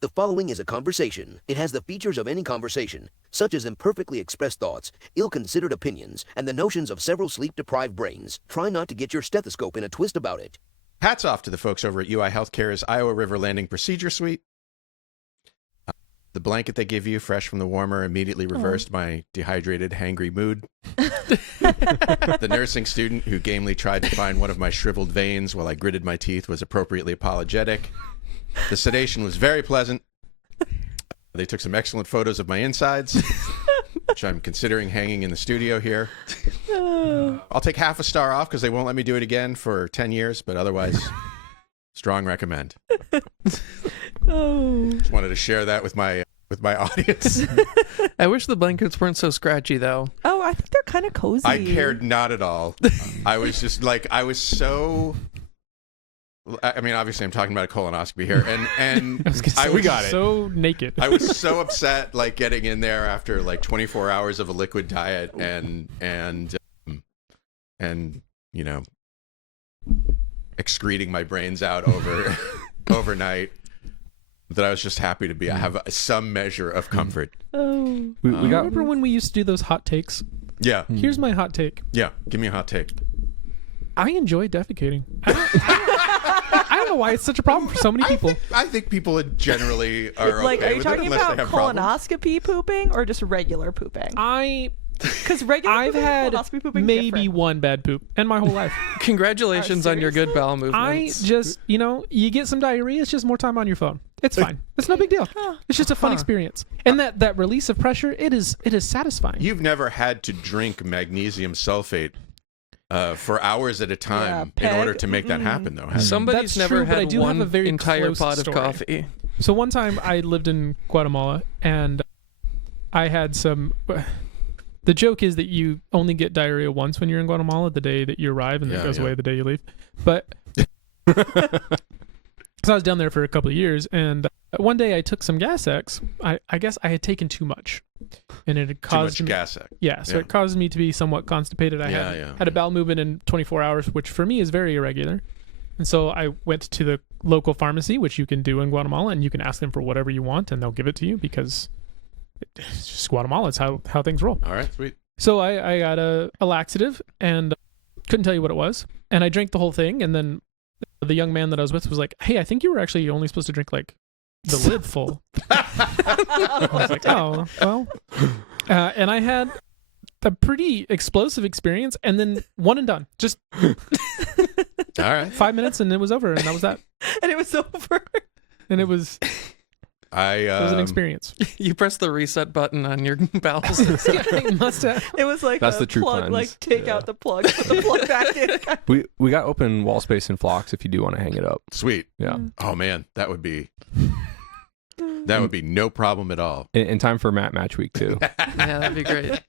The following is a conversation. It has the features of any conversation, such as imperfectly expressed thoughts, ill-considered opinions, and the notions of several sleep-deprived brains. Try not to get your stethoscope in a twist about it. Hats off to the folks over at UI Healthcare's Iowa River Landing Procedure Suite. The blanket they give you, fresh from the warmer, immediately reversed my dehydrated, hangry mood. The nursing student who gamely tried to find one of my shriveled veins while I gritted my teeth was appropriately apologetic. The sedation was very pleasant. They took some excellent photos of my insides, which I'm considering hanging in the studio here. I'll take half a star off because they won't let me do it again for 10 years, but otherwise, strong recommend. Just wanted to share that with my audience. I wish the blankets weren't so scratchy, though. Oh, I think they're kind of cozy. I cared not at all. I was just like, I was so... I mean, obviously, I'm talking about a colonoscopy here, and we got it. So naked. I was so upset, like getting in there after like 24 hours of a liquid diet, and you know, excreting my brains out overnight. That I was just happy to be. I have some measure of comfort. Oh, we got. Remember when we used to do those hot takes? Yeah. Here's my hot take. Yeah. Give me a hot take. I enjoy defecating. I don't know why it's such a problem for so many people. I think people generally are like, okay are you with it talking unless about they have problems. colonoscopy pooping or just regular pooping? Because regular I've pooping had and colonoscopy pooping maybe different. one bad poop in my whole life. Congratulations on your good bowel movements. I just, you get some diarrhea, it's just more time on your phone. It's fine. It's no big deal. It's just a fun experience. And that release of pressure, it is satisfying. You've never had to drink magnesium sulfate for hours at a time in order to make that happen, though. Somebody's That's never true, but I had do have a one very entire close pot story. of coffee. So one time I lived in Guatemala, and I had some... The joke is that you only get diarrhea once when you're in Guatemala, the day that you arrive, and then it goes away the day you leave. But... So I was down there for a couple of years, and one day I took some Gas X. I guess I had taken too much, and it had caused too much Gas X. Yeah, so it caused me to be somewhat constipated. I had a bowel movement in 24 hours, which for me is very irregular. And so I went to the local pharmacy, which you can do in Guatemala, and you can ask them for whatever you want, and they'll give it to you because it's just Guatemala. It's how things roll. All right, sweet. So I got a laxative, and couldn't tell you what it was, and I drank the whole thing, and then the young man that I was with was like, "Hey, I think you were actually only supposed to drink like the lid full." I was like, "Oh, well." And I had a pretty explosive experience, and then one and done. Just all right, 5 minutes, and it was over, and that was that. And it was over. And it was an experience. You pressed the reset button on your bowels. I must have. It was like That's a the true plug, cleanse. like take out the plug, put the plug back in. We got open wall space in Phlox if you do want to hang it up. Sweet. Yeah. Oh man, that would be no problem at all. In time for Matt Match Week too. Yeah, that'd be great.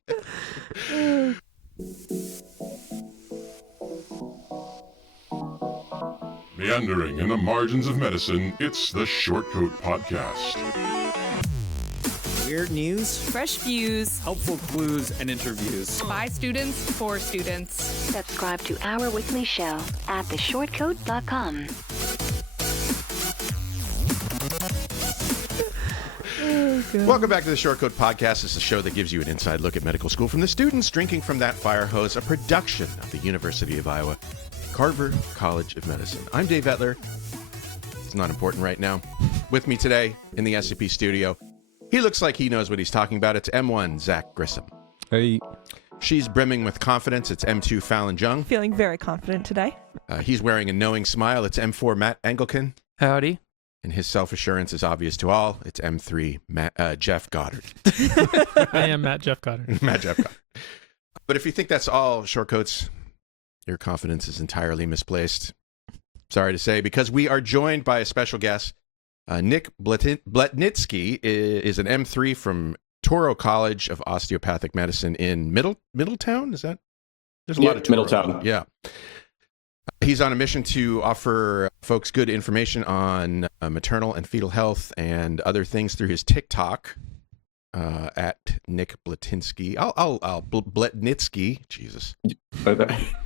Meandering in the margins of medicine, it's the Shortcoat Podcast. Weird news, fresh views, helpful clues, and interviews. by students, for students. Subscribe to our weekly show at theshortcoat.com. Welcome back to the Shortcoat Podcast. It's a show that gives you an inside look at medical school from the students drinking from that fire hose, a production of the University of Iowa, Carver College of Medicine. I'm Dave Etler. It's not important right now. With me today in the SCP studio, he looks like he knows what he's talking about. It's M1 Zach Grissom. Hey. She's brimming with confidence. It's M2 Fallon Jung. Feeling very confident today. He's wearing a knowing smile. It's M4 Matt Engelken. Howdy. And his self-assurance is obvious to all. It's M3 Jeff Goddard. I am Matt Jeff Goddard. Matt Jeff Goddard. But if you think that's all, Shortcoats, your confidence is entirely misplaced. Sorry to say, because we are joined by a special guest. Nick Bletnitsky is an M3 from Toro College of Osteopathic Medicine in Middletown. Is that? There's a lot of Toro. Middletown. Yeah. He's on a mission to offer folks good information on maternal and fetal health and other things through his TikTok at Nick Bletinsky. I'll Bletnitsky. Jesus.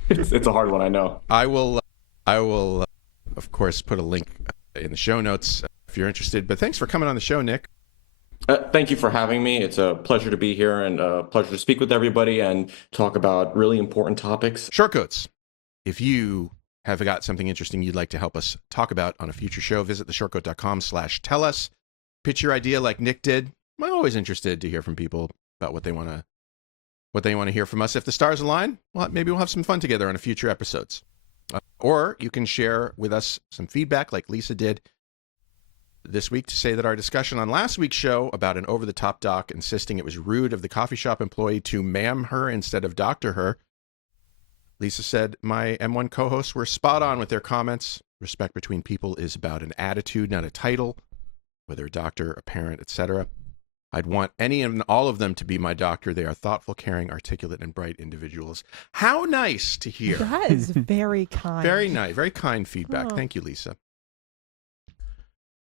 It's a hard one, I know. I will, of course, put a link in the show notes. If if you're interested. But thanks for coming on the show, Nick. Thank you for having me. It's a pleasure to be here and a pleasure to speak with everybody and talk about really important topics. Shortcoats. If you have got something interesting you'd like to help us talk about on a future show, visit theshortcoat.com/tell us. Pitch your idea like Nick did. I'm always interested to hear from people about what they want to hear from us. If the stars align, well, maybe we'll have some fun together on a future episodes. Or you can share with us some feedback like Lisa did this week to say that our discussion on last week's show about an over-the-top doc insisting it was rude of the coffee shop employee to ma'am her instead of doctor her. Lisa said, my M1 co-hosts were spot on with their comments. Respect between people is about an attitude, not a title, whether a doctor, a parent, etc. I'd want any and all of them to be my doctor. They are thoughtful, caring, articulate, and bright individuals. How nice to hear. That is very kind. Very nice. Very kind feedback. Thank you, Lisa.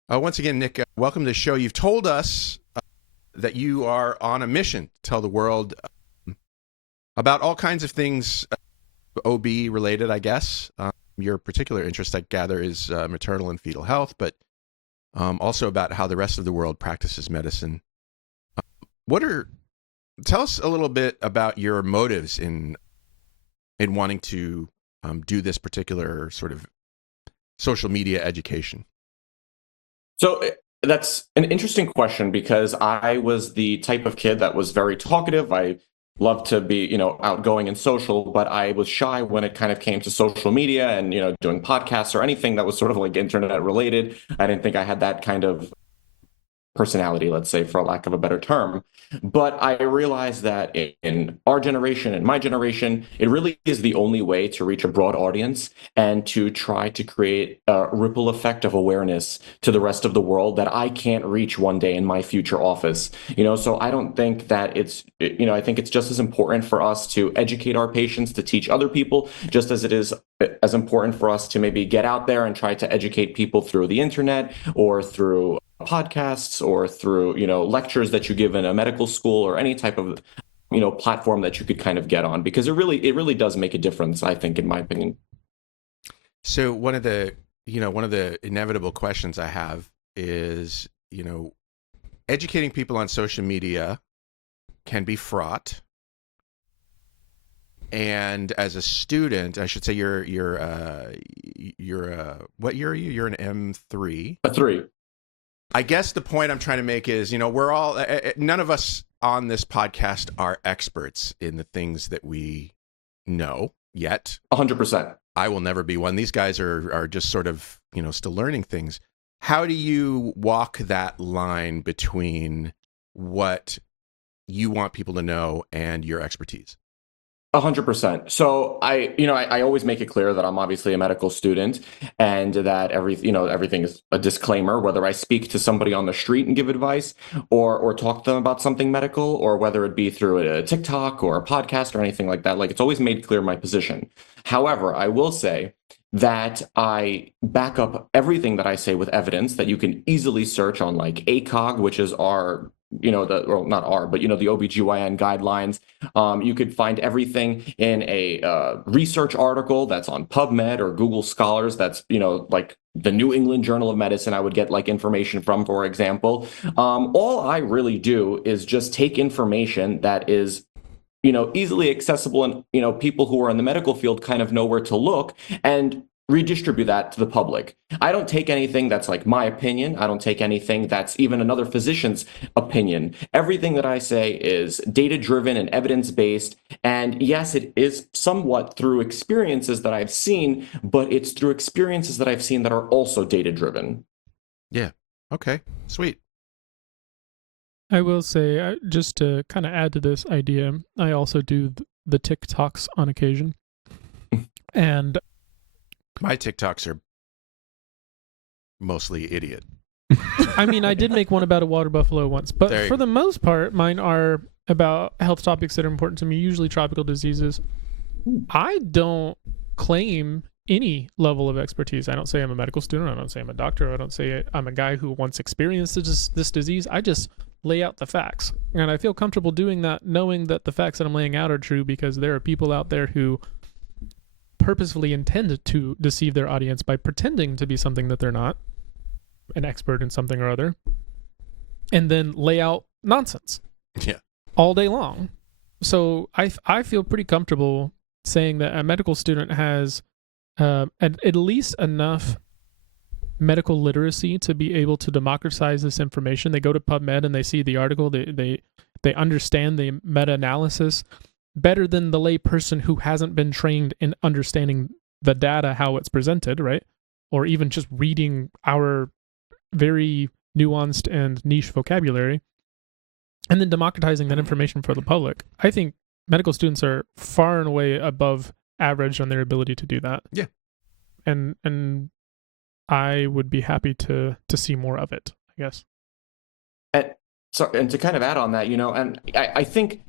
Once again, Nick, welcome to the show. You've told us that you are on a mission to tell the world about all kinds of things OB related, I guess. Your particular interest, I gather, is maternal and fetal health, but also about how the rest of the world practices medicine. Tell us a little bit about your motives in wanting to do this particular sort of social media education. So that's an interesting question because I was the type of kid that was very talkative. I loved to be, outgoing and social, but I was shy when it kind of came to social media and, doing podcasts or anything that was sort of like internet related. I didn't think I had that kind of personality, let's say, for lack of a better term. But I realized that in our generation and my generation, it really is the only way to reach a broad audience and to try to create a ripple effect of awareness to the rest of the world that I can't reach one day in my future office. So I don't think that it's, I think it's just as important for us to educate our patients, to teach other people, just as it is as important for us to maybe get out there and try to educate people through the internet or through podcasts or through, lectures that you give in a medical school or any type of, platform that you could kind of get on, because it really does make a difference, I think, in my opinion. So one of the inevitable questions I have is, educating people on social media can be fraught. And as a student, I should say you're what year are you? You're an M3. A 3. I guess the point I'm trying to make is, we're all, none of us on this podcast are experts in the things that we know yet. 100%. I will never be one. These guys are just sort of, still learning things. How do you walk that line between what you want people to know and your expertise? 100%. So I always make it clear that I'm obviously a medical student and that everything is a disclaimer, whether I speak to somebody on the street and give advice or talk to them about something medical, or whether it be through a TikTok or a podcast or anything like that. Like, it's always made clear my position. However, I will say that I back up everything that I say with evidence that you can easily search on, like ACOG, which is our the OBGYN guidelines. You could find everything in a research article that's on PubMed or Google Scholars. That's, like the New England Journal of Medicine, I would get like information from, for example. All I really do is just take information that is, easily accessible and, people who are in the medical field kind of know where to look and redistribute that to the public. I don't take anything that's like my opinion. I don't take anything that's even another physician's opinion. Everything that I say is data-driven and evidence-based. And yes, it is somewhat through experiences that I've seen, but it's through experiences that I've seen that are also data-driven. Yeah. Okay. Sweet. I will say, just to kind of add to this idea, I also do the TikToks on occasion. And my TikToks are mostly idiot. I mean, I did make one about a water buffalo once, but for the most part, mine are about health topics that are important to me, usually tropical diseases. I don't claim any level of expertise. I don't say I'm a medical student. I don't say I'm a doctor. I don't say I'm a guy who once experienced this disease. I just lay out the facts. And I feel comfortable doing that, knowing that the facts that I'm laying out are true, because there are people out there who purposefully intend to deceive their audience by pretending to be something that they're not. an expert in something or other, and then lay out nonsense. Yeah. All day long. So I feel pretty comfortable saying that a medical student has at least enough medical literacy to be able to democratize this information. They go to PubMed and they see the article. They understand the meta-analysis better than the lay person who hasn't been trained in understanding the data, how it's presented, right? Or even just reading our very nuanced and niche vocabulary, and then democratizing that information for the public. I think medical students are far and away above average on their ability to do that. Yeah. And I would be happy to see more of it, I guess. And to kind of add on that, and I think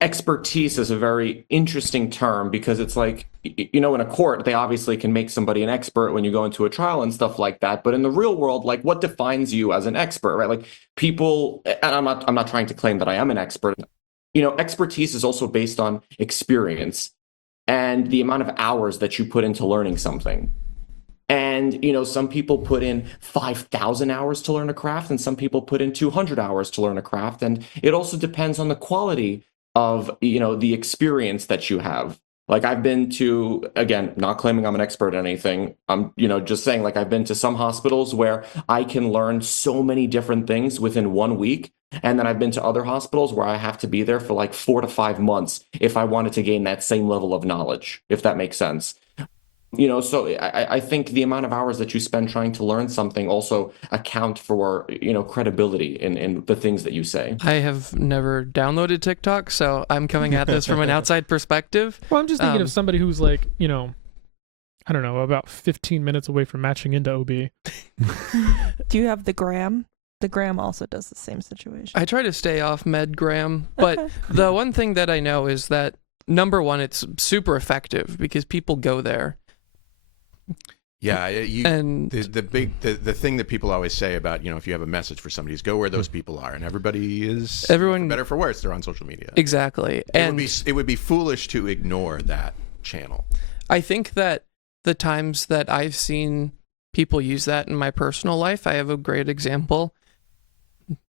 expertise is a very interesting term, because it's like, in a court, they obviously can make somebody an expert when you go into a trial and stuff like that. But in the real world, like, what defines you as an expert, right? Like, people, and I'm not trying to claim that I am an expert. Expertise is also based on experience and the amount of hours that you put into learning something. And, some people put in 5,000 hours to learn a craft, and some people put in 200 hours to learn a craft. And it also depends on the quality of, the experience that you have. Like, I've been to, again, not claiming I'm an expert at anything. I'm, just saying, like, I've been to some hospitals where I can learn so many different things within 1 week. And then I've been to other hospitals where I have to be there for like 4 to 5 months if I wanted to gain that same level of knowledge, if that makes sense. So I think the amount of hours that you spend trying to learn something also account for, credibility in the things that you say. I have never downloaded TikTok, so I'm coming at this from an outside perspective. Well, I'm just thinking of somebody who's like, I don't know, about 15 minutes away from matching into OB. Do you have the Gram? The Gram also does the same situation. I try to stay off MedGram, but the one thing that I know is that, number one, it's super effective because people go there. Yeah, the thing that people always say about, if you have a message for somebody is go where those people are, and everyone, for better or for worse, they're on social media. Exactly. It would be foolish to ignore that channel. I think that the times that I've seen people use that in my personal life, I have a great example.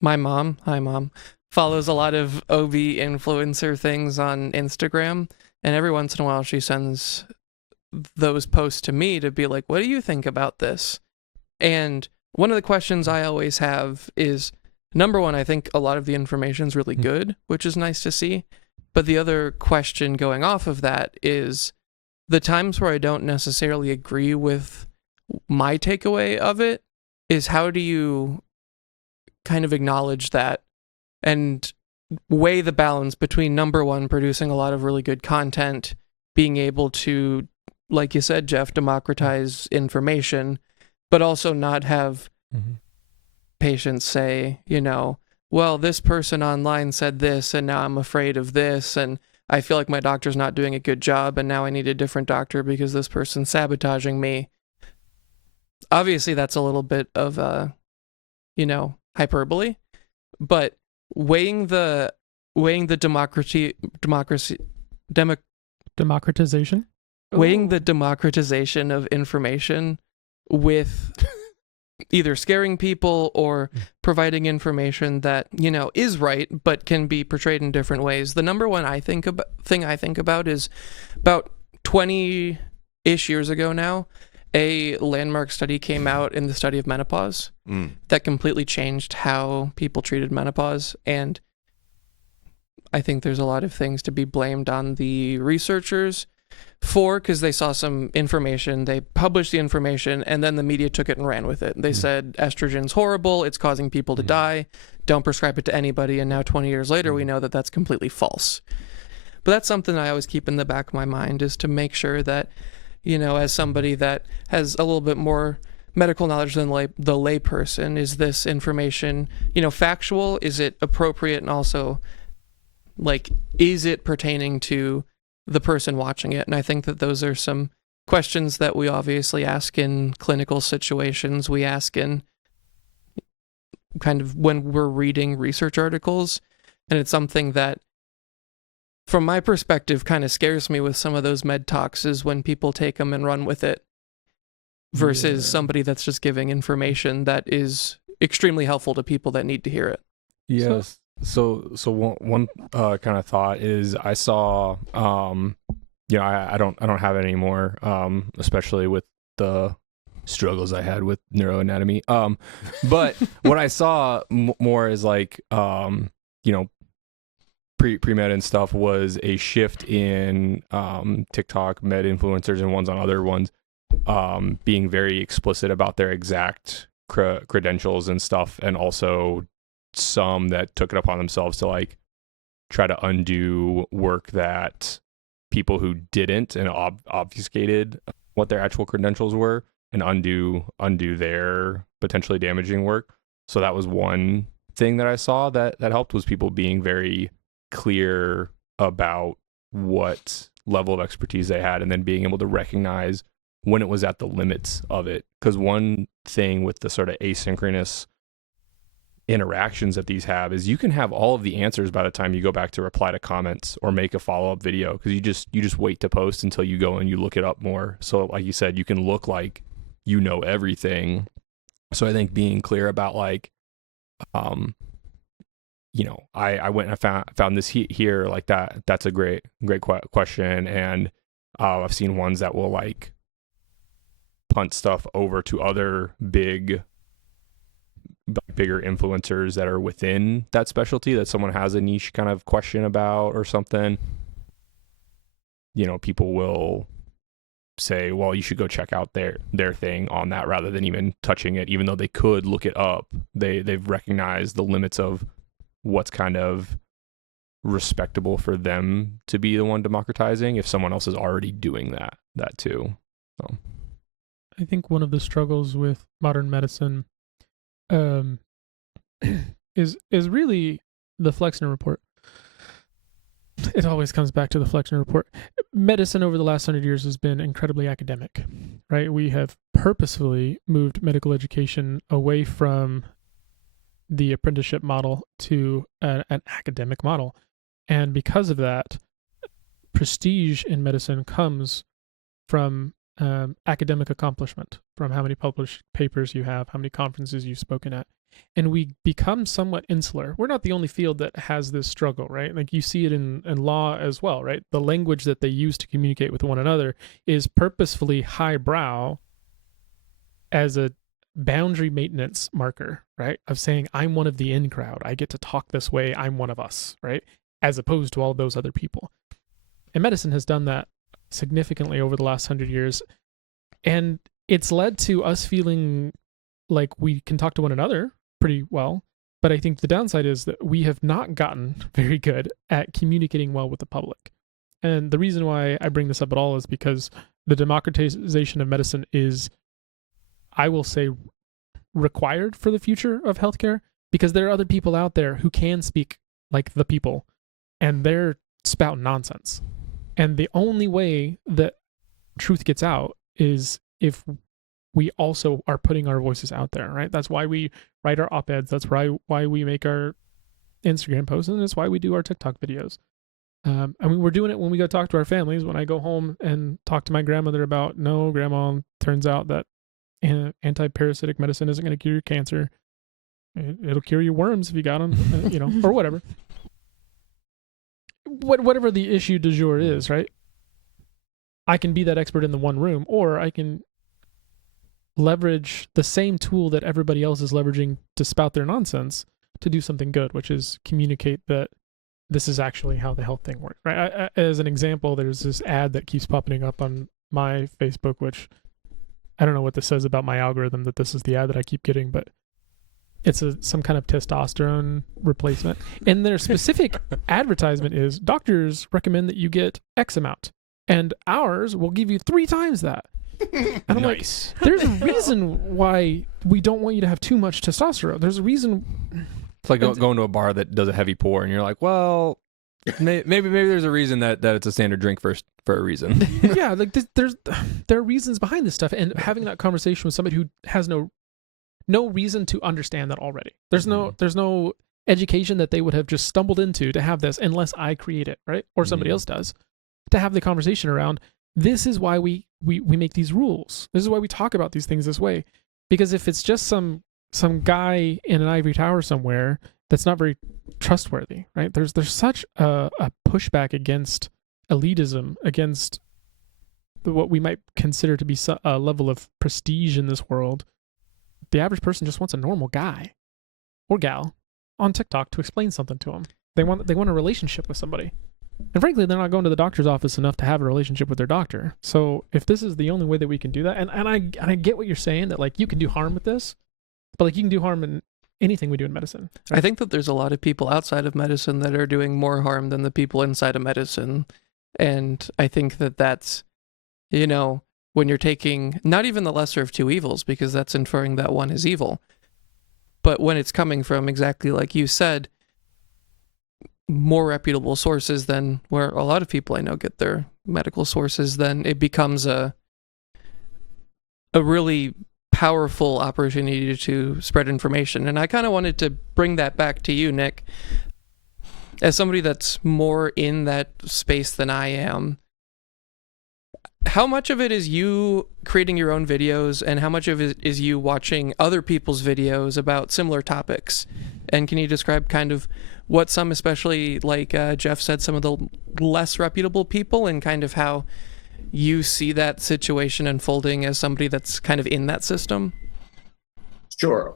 My mom, hi mom, follows a lot of OB influencer things on Instagram, and every once in a while she sends those posts to me to be like, what do you think about this? And one of the questions I always have is, number one, I think a lot of the information is really good, which is nice to see. But the other question going off of that is the times where I don't necessarily agree with my takeaway of it is, how do you kind of acknowledge that and weigh the balance between, number one, producing a lot of really good content, being able to, like you said, Jeff, democratize information, but also not have patients say, well, this person online said this, and now I'm afraid of this, and I feel like my doctor's not doing a good job, and now I need a different doctor because this person's sabotaging me. Obviously, that's a little bit of hyperbole, but weighing the democratization. Weighing the democratization of information with either scaring people or providing information that, is right, but can be portrayed in different ways. The number one thing I think about is about 20-ish years ago now, a landmark study came out in the study of menopause that completely changed how people treated menopause. And I think there's a lot of things to be blamed on the researchers because they saw some information, they published the information, and then the media took it and ran with it. They said estrogen's horrible, it's causing people to die, don't prescribe it to anybody, and now 20 years later we know that that's completely false. But that's something I always keep in the back of my mind, is to make sure that, as somebody that has a little bit more medical knowledge than the lay person, is this information, factual? Is it appropriate? And also, is it pertaining to the person watching it? And I think that those are some questions that we obviously ask in clinical situations. We ask in kind of when we're reading research articles. And it's something that, from my perspective, kind of scares me with some of those med talks, is when people take them and run with it. versus somebody that's just giving information that is extremely helpful to people that need to hear it. Yes. So one kind of thought is I saw, I don't have it anymore, especially with the struggles I had with neuroanatomy. But what I saw more is like, pre-med and stuff was a shift in TikTok, med influencers and ones on other ones being very explicit about their exact credentials and stuff, and also some that took it upon themselves to like try to undo work that people who didn't and obfuscated what their actual credentials were and undo their potentially damaging work. So that was one thing that I saw that helped, was people being very clear about what level of expertise they had, and then being able to recognize when it was at the limits of it. Because one thing with the sort of asynchronous interactions that these have is you can have all of the answers by the time you go back to reply to comments or make a follow-up video, because you just wait to post until you go and you look it up more. So like you said, you can look like you know everything. So I think being clear about like I went and I found this here, like that's a great question. And I've seen ones that will like punt stuff over to other bigger influencers that are within that specialty that someone has a niche kind of question about or something. People will say, well, you should go check out their thing on that rather than even touching it, even though they could look it up. They've recognized the limits of what's kind of respectable for them to be the one democratizing if someone else is already doing that too. So I think one of the struggles with modern medicine is really the Flexner report. It always comes back to the Flexner report. Medicine over the last 100 years has been incredibly academic, right? We have purposefully moved medical education away from the apprenticeship model to an academic model. And because of that, prestige in medicine comes from academic accomplishment, from how many published papers you have, how many conferences you've spoken at. And we become somewhat insular. We're not the only field that has this struggle, right? Like you see it in law as well, right? The language that they use to communicate with one another is purposefully highbrow as a boundary maintenance marker, right? Of saying, I'm one of the in crowd. I get to talk this way. I'm one of us, right? As opposed to all those other people. And medicine has done that significantly over the last 100 years. And it's led to us feeling like we can talk to one another pretty well. But I think the downside is that we have not gotten very good at communicating well with the public. And the reason why I bring this up at all is because the democratization of medicine is, I will say, required for the future of healthcare, because there are other people out there who can speak like the people, and they're spouting nonsense. And the only way that truth gets out is if we also are putting our voices out there, right? That's why we write our op-eds. That's why we make our Instagram posts, and that's why we do our TikTok videos. I mean, we're doing it when we go talk to our families. When I go home and talk to my grandmother about, no, grandma, turns out that anti-parasitic medicine isn't going to cure your cancer. It'll cure your worms if you got them, or whatever. Whatever the issue du jour is, right? I can be that expert in the one room, or I can leverage the same tool that everybody else is leveraging to spout their nonsense to do something good, which is communicate that this is actually how the health thing works, right? As an example, there's this ad that keeps popping up on my Facebook, which I don't know what this says about my algorithm that this is the ad that I keep getting, but it's some kind of testosterone replacement. And their specific advertisement is, doctors recommend that you get X amount, and ours will give you 3 times that. And I'm nice. like, there's a reason why we don't want you to have too much testosterone. There's a reason. It's like going to a bar that does a heavy pour, and you're like, well, maybe there's a reason that it's a standard drink for a reason. Yeah, like there are reasons behind this stuff, and having that conversation with somebody who has no reason to understand that already. There's no education that they would have just stumbled into to have this, unless I create it, right? Or somebody else does, to have the conversation around, this is why we make these rules. This is why we talk about these things this way. Because if it's just some guy in an ivory tower somewhere, that's not very trustworthy, right? There's such a pushback against elitism, against what we might consider to be a level of prestige in this world. The average person just wants a normal guy or gal on TikTok to explain something to them. They want a relationship with somebody. And frankly, they're not going to the doctor's office enough to have a relationship with their doctor. So if this is the only way that we can do that, and I get what you're saying, that like you can do harm with this, but like you can do harm in anything we do in medicine. Right? I think that there's a lot of people outside of medicine that are doing more harm than the people inside of medicine. And I think that that's, you know, when you're taking not even the lesser of two evils, because that's inferring that one is evil, but when it's coming from exactly like you said, more reputable sources than where a lot of people I know get their medical sources, then it becomes a really powerful opportunity to spread information. And I kind of wanted to bring that back to you, Nick, as somebody that's more in that space than I am. How much of it is you creating your own videos, and how much of it is you watching other people's videos about similar topics? And can you describe kind of what some, especially like Jeff said, some of the less reputable people, and kind of how you see that situation unfolding as somebody that's kind of in that system? Sure.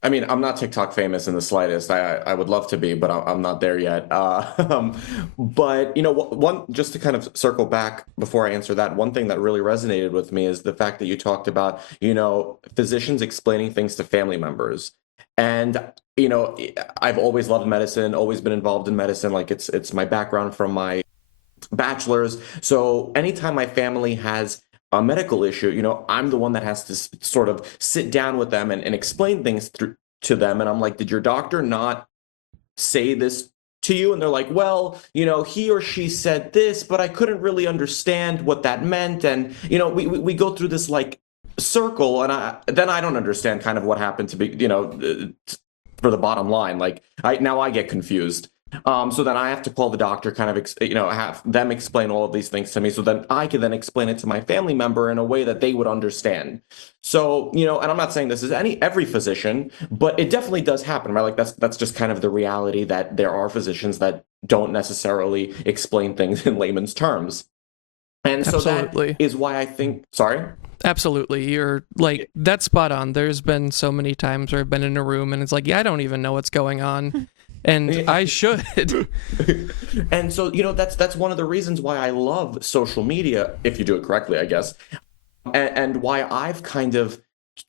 I mean, I'm not TikTok famous in the slightest. I would love to be, but I'm not there yet. But, you know, one, just to kind of circle back before I answer that, one thing that really resonated with me is the fact that you talked about, you know, physicians explaining things to family members. And, you know, I've always loved medicine, always been involved in medicine. Like it's my background from my bachelor's. So anytime my family has a medical issue, you know, I'm the one that has to sort of sit down with them and explain things to them. And I'm like, did your doctor not say this to you? And they're like, well, you know, he or she said this, but I couldn't really understand what that meant. And, you know, we go through this like circle, and then I don't understand kind of what happened to be, you know, for the bottom line. Like I get confused. So then I have to call the doctor, kind of, you know, have them explain all of these things to me, so then I can then explain it to my family member in a way that they would understand. So, you know, and I'm not saying this is every physician, but it definitely does happen, right? Like that's just kind of the reality, that there are physicians that don't necessarily explain things in layman's terms. And so Absolutely. That is why I think, sorry? Absolutely. You're like, that's spot on. There's been so many times where I've been in a room and it's like, yeah, I don't even know what's going on. And I should. And so, you know, that's one of the reasons why I love social media, if you do it correctly, I guess. And why I've kind of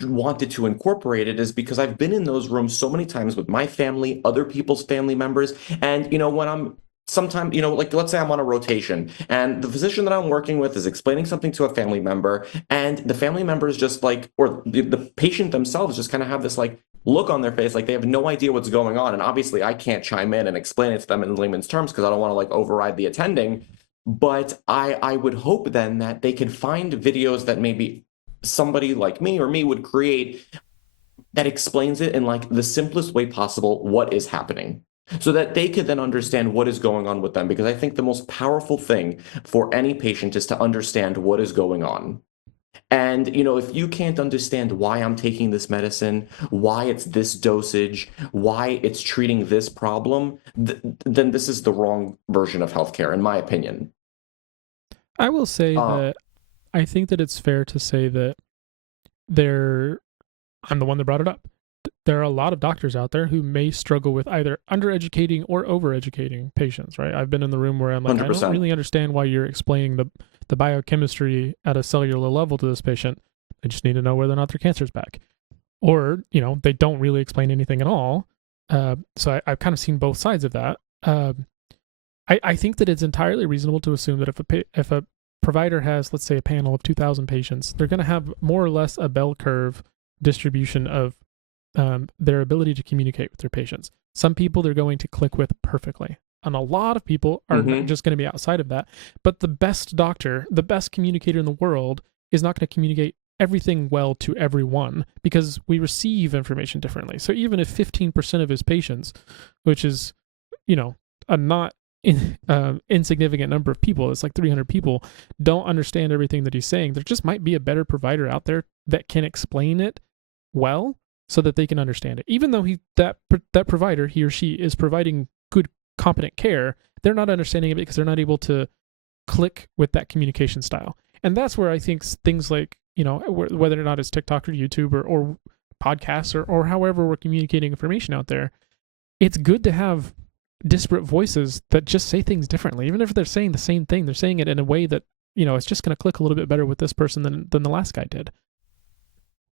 wanted to incorporate it is because I've been in those rooms so many times with my family, other people's family members. And, you know, when I'm sometimes, you know, like let's say I'm on a rotation and the physician that I'm working with is explaining something to a family member, and the family member is just like, or the patient themselves just kind of have this like look on their face, like they have no idea what's going on. And obviously I can't chime in and explain it to them in layman's terms because I don't want to like override the attending. But I would hope then that they can find videos that maybe somebody like me or me would create that explains it in like the simplest way possible, what is happening, so that they could then understand what is going on with them. Because I think the most powerful thing for any patient is to understand what is going on. And, you know, if you can't understand why I'm taking this medicine, why it's this dosage, why it's treating this problem, then this is the wrong version of healthcare, in my opinion. I will say that I think that it's fair to say that I'm the one that brought it up. There are a lot of doctors out there who may struggle with either undereducating or overeducating patients, right? I've been in the room where I'm like, 100%. I don't really understand why you're explaining the biochemistry at a cellular level to this patient. I just need to know whether or not their cancer's back. Or, you know, they don't really explain anything at all. So I've kind of seen both sides of that. I think that it's entirely reasonable to assume that if a provider has, let's say, a panel of 2,000 patients, they're going to have more or less a bell curve distribution of their ability to communicate with their patients. Some people they're going to click with perfectly, and a lot of people are just going to be outside of that. But the best doctor, the best communicator in the world, is not going to communicate everything well to everyone, because we receive information differently. So even if 15% of his patients, which is, you know, a not insignificant number of people, it's like 300 people, don't understand everything that he's saying, there just might be a better provider out there that can explain it well so that they can understand it. Even though that provider, he or she, is providing good, competent care, they're not understanding it because they're not able to click with that communication style. And that's where I think things like, whether or not it's TikTok or YouTube or podcasts or however we're communicating information out there, it's good to have disparate voices that just say things differently. Even if they're saying the same thing, they're saying it in a way that, it's just going to click a little bit better with this person than the last guy did.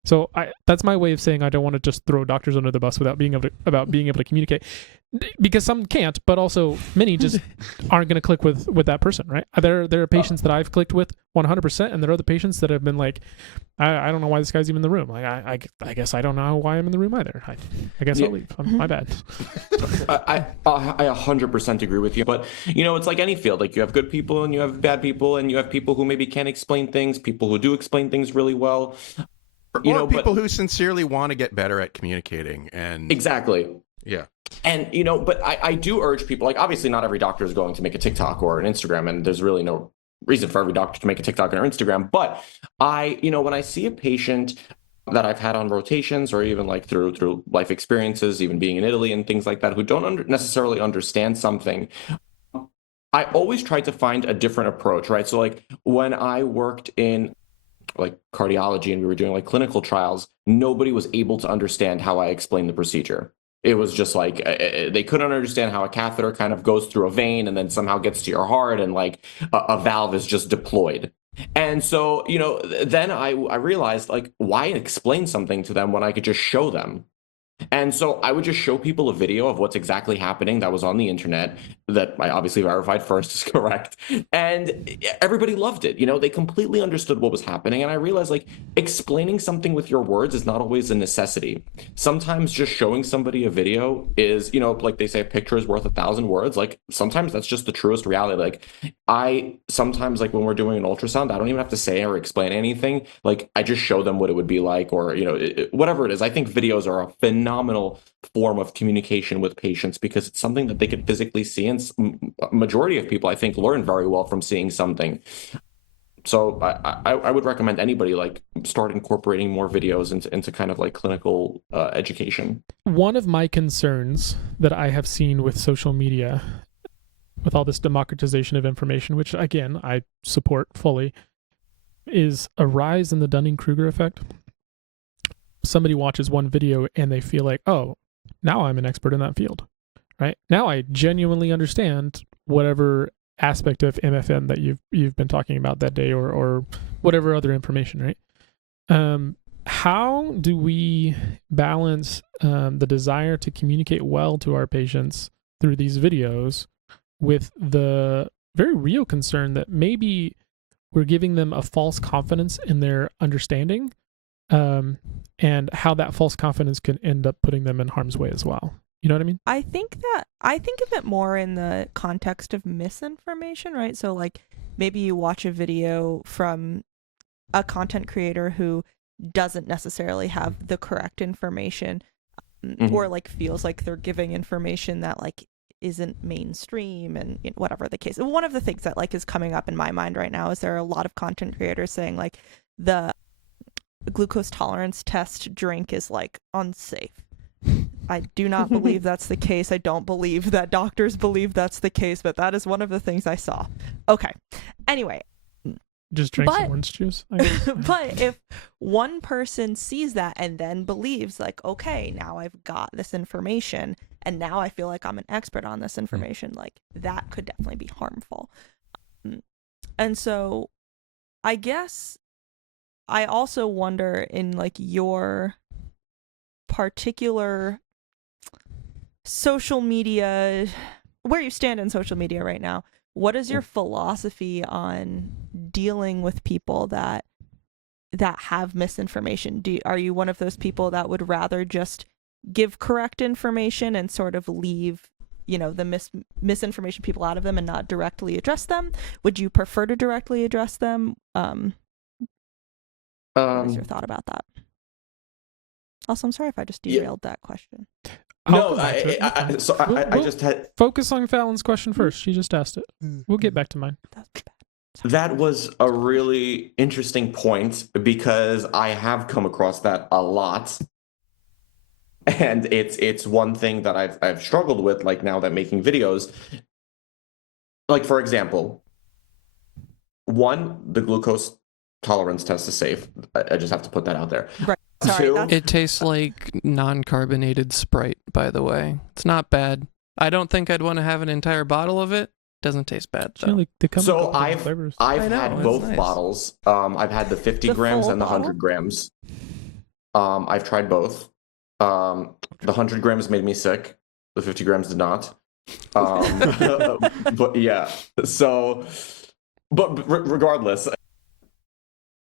So that's my way of saying I don't want to just throw doctors under the bus without being able to communicate, because some can't, but also many just aren't going to click with that person, right? There are patients that I've clicked with 100%, and there are other patients that have been like, I don't know why this guy's even in the room. Like I guess I don't know why I'm in the room either. I guess I'll leave. My bad. I 100% agree with you, but it's like any field. Like you have good people and you have bad people, and you have people who maybe can't explain things, people who do explain things really well. People who sincerely want to get better at communicating. And exactly. Yeah. And, but I do urge people, like, obviously not every doctor is going to make a TikTok or an Instagram, and there's really no reason for every doctor to make a TikTok or Instagram. But when I see a patient that I've had on rotations, or even like through life experiences, even being in Italy and things like that, who don't necessarily understand something, I always try to find a different approach, right? So like when I worked in like cardiology and we were doing like clinical trials, nobody was able to understand how I explained the procedure. It was just like they couldn't understand how a catheter kind of goes through a vein and then somehow gets to your heart, and like a valve is just deployed. And so, then I realized, like, why explain something to them when I could just show them? And so I would just show people a video of what's exactly happening that was on the internet, that I obviously verified first is correct. And everybody loved it. They completely understood what was happening. And I realized, like, explaining something with your words is not always a necessity. Sometimes just showing somebody a video is, like they say, a picture is worth 1,000 words. Like, sometimes that's just the truest reality. Like, sometimes, like, when we're doing an ultrasound, I don't even have to say or explain anything. Like, I just show them what it would be like, or, whatever it is. I think videos are a phenomenal form of communication with patients because it's something that they can physically see, and majority of people, I think, learn very well from seeing something. So I would recommend anybody like start incorporating more videos into kind of like clinical education. One of my concerns that I have seen with social media, with all this democratization of information, which again I support fully, is a rise in the Dunning-Kruger effect. Somebody watches one video and they feel like, oh, now I'm an expert in that field, right? Now I genuinely understand whatever aspect of MFM that you've been talking about that day, or whatever other information, right? How do we balance the desire to communicate well to our patients through these videos with the very real concern that maybe we're giving them a false confidence in their understanding, and how that false confidence can end up putting them in harm's way as well? You know what I mean? I think of it more in the context of misinformation, right? So like maybe you watch a video from a content creator who doesn't necessarily have the correct information, or like feels like they're giving information that like isn't mainstream, and whatever the case. One of the things that like is coming up in my mind right now is there are a lot of content creators saying like the glucose tolerance test drink is like unsafe. I do not believe that's the case. I don't believe that doctors believe that's the case, but that is one of the things I saw. Okay. Anyway. Just drink some orange juice. But if one person sees that and then believes like, okay, now I've got this information and now I feel like I'm an expert on this information, like that could definitely be harmful. And so I guess I also wonder, in like your particular social media, where you stand in social media right now, what is your philosophy on dealing with people that have misinformation? Are you one of those people that would rather just give correct information and sort of leave, the misinformation people out of them and not directly address them? Would you prefer to directly address them? What is your thought about that? Also, I'm sorry if I just derailed that question. I'll No, come back to it. I just had Focus on Fallon's question first. She just asked it. We'll get back to mine. that was a really interesting point because I have come across that a lot. And it's one thing that I've struggled with, like now that making videos. Like for example, one, the glucose tolerance test is safe. I just have to put that out there. Right. Sorry, Two, It tastes like non-carbonated Sprite, by the way. It's not bad. I don't think I'd want to have an entire bottle of it. Doesn't taste bad though. Like, they come in a so couple different I've flavors. I've know, had it's both nice. bottles. I've had the 50 The grams full and the 100 bottle? grams. I've tried both. The 100 grams made me sick. The 50 grams did not. But yeah. So, but regardless,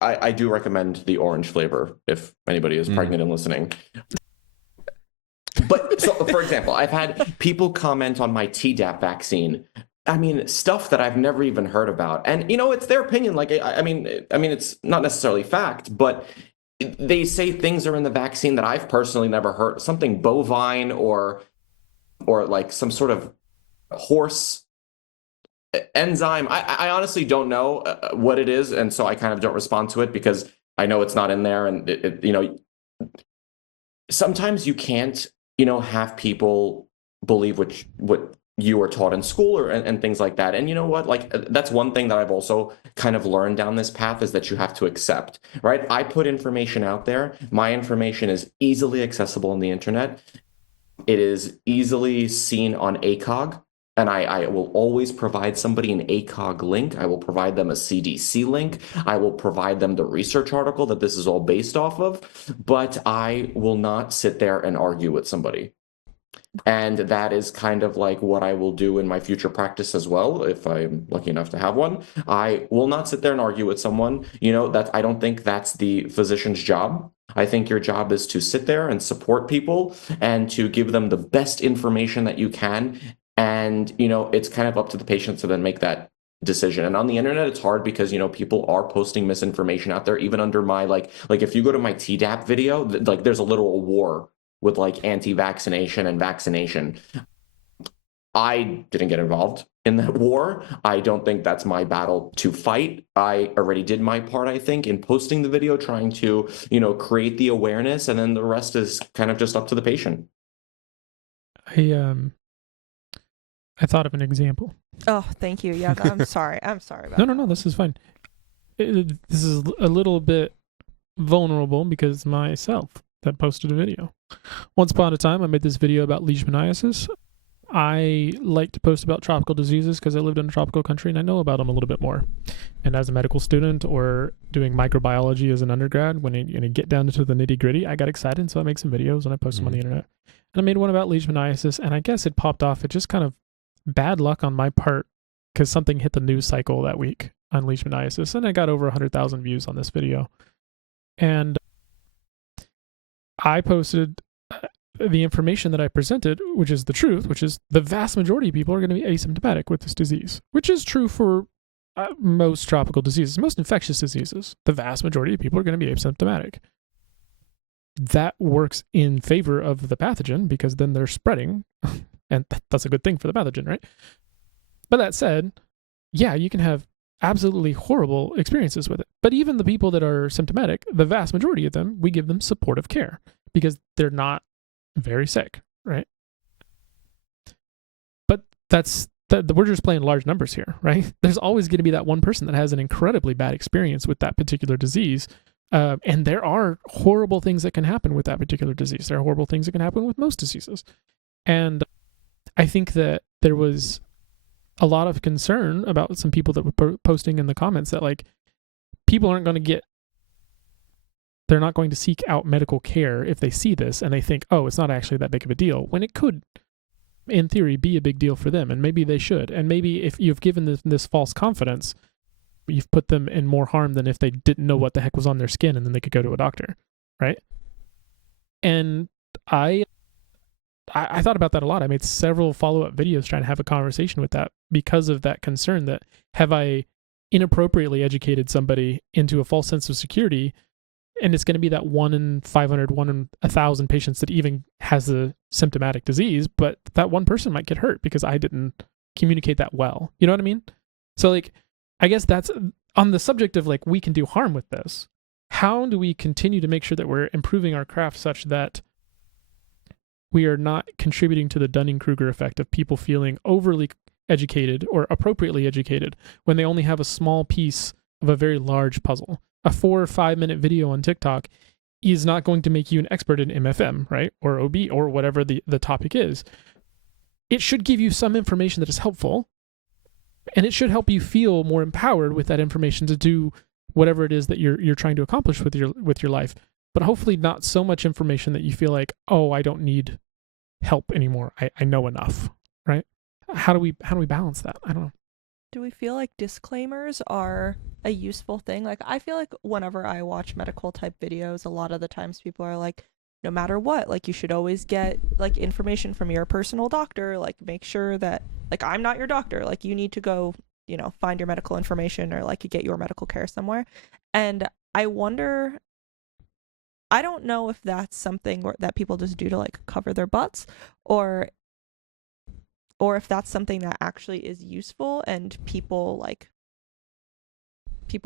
I do recommend the orange flavor if anybody is pregnant and listening. But so, for example, I've had people comment on my Tdap vaccine. I mean, stuff that I've never even heard about, and you know, it's their opinion. Like, I mean, it's not necessarily fact, but they say things are in the vaccine that I've personally never heard. Something bovine or like some sort of horse enzyme. I honestly don't know what it is, and so I kind of don't respond to it because I know it's not in there, and you know, sometimes you can't, you know, have people believe what you were taught in school and things like that. And you know what, like that's one thing that I've also kind of learned down this path is that you have to accept, right? I put information out there. My information is easily accessible on the internet. It is easily seen on ACOG. And I will always provide somebody an ACOG link. I will provide them a CDC link. I will provide them the research article that this is all based off of. But I will not sit there and argue with somebody. And that is kind of like what I will do in my future practice as well, if I'm lucky enough to have one. I will not sit there and argue with someone. You know, that I don't think that's the physician's job. I think your job is to sit there and support people and to give them the best information that you can. And, you know, it's kind of up to the patient to then make that decision. And on the internet, it's hard because, you know, people are posting misinformation out there, even under my, like if you go to my Tdap video, like there's a literal war with like anti-vaccination and vaccination. I didn't get involved in that war. I don't think that's my battle to fight. I already did my part, I think, in posting the video, trying to, you know, create the awareness, and then the rest is kind of just up to the patient. I thought of an example. Oh, thank you. Yeah, I'm sorry. I'm sorry about No, this is fine. This is a little bit vulnerable because it's myself that posted a video. Once upon a time, I made this video about leishmaniasis. I like to post about tropical diseases because I lived in a tropical country and I know about them a little bit more. And as a medical student or doing microbiology as an undergrad, when you get down to the nitty gritty, I got excited, so I make some videos and I post them on the internet. And I made one about leishmaniasis, and I guess it popped off. It just kind of bad luck on my part because something hit the news cycle that week on leishmaniasis, and I got over 100,000 views on this video. And I posted the information that I presented, which is the truth, which is the vast majority of people are going to be asymptomatic with this disease, which is true for most tropical diseases, most infectious diseases. The vast majority of people are going to be asymptomatic. That works in favor of the pathogen because then they're spreading, and that's a good thing for the pathogen, right? But that said, yeah, you can have absolutely horrible experiences with it. But even the people that are symptomatic, the vast majority of them, we give them supportive care because they're not very sick, right? But we're just playing large numbers here, right? There's always going to be that one person that has an incredibly bad experience with that particular disease. And there are horrible things that can happen with that particular disease. There are horrible things that can happen with most diseases. And I think that there was a lot of concern about some people that were posting in the comments that like people aren't going to get, they're not going to seek out medical care if they see this and they think, oh, it's not actually that big of a deal, when it could, in theory, be a big deal for them. And maybe they should. And maybe if you've given this false confidence, you've put them in more harm than if they didn't know what the heck was on their skin and then they could go to a doctor, right? And I thought about that a lot. I made several follow-up videos trying to have a conversation with that because of that concern that have I inappropriately educated somebody into a false sense of security and it's going to be that 1 in 500, 1 in 1,000 patients that even has the symptomatic disease, but that one person might get hurt because I didn't communicate that well. You know what I mean? So like, I guess that's on the subject of like, we can do harm with this. How do we continue to make sure that we're improving our craft such that we are not contributing to the Dunning-Kruger effect of people feeling overly educated or appropriately educated when they only have a small piece of a very large puzzle? A 4 or 5 minute video on TikTok is not going to make you an expert in MFM, right? Or OB or whatever the topic is. It should give you some information that is helpful, and it should help you feel more empowered with that information to do whatever it is that you're trying to accomplish with your life. But hopefully not so much information that you feel like, oh, I don't need help anymore. I know enough, right? How do we balance that? I don't know. Do we feel like disclaimers are a useful thing? Like, I feel like whenever I watch medical type videos, a lot of the times people are like, no matter what, like, you should always get like information from your personal doctor. Like, make sure that, like, I'm not your doctor. Like, you need to go, you know, find your medical information or like get your medical care somewhere. And I wonder, I don't know if that's something that people just do to like cover their butts, or if that's something that actually is useful and people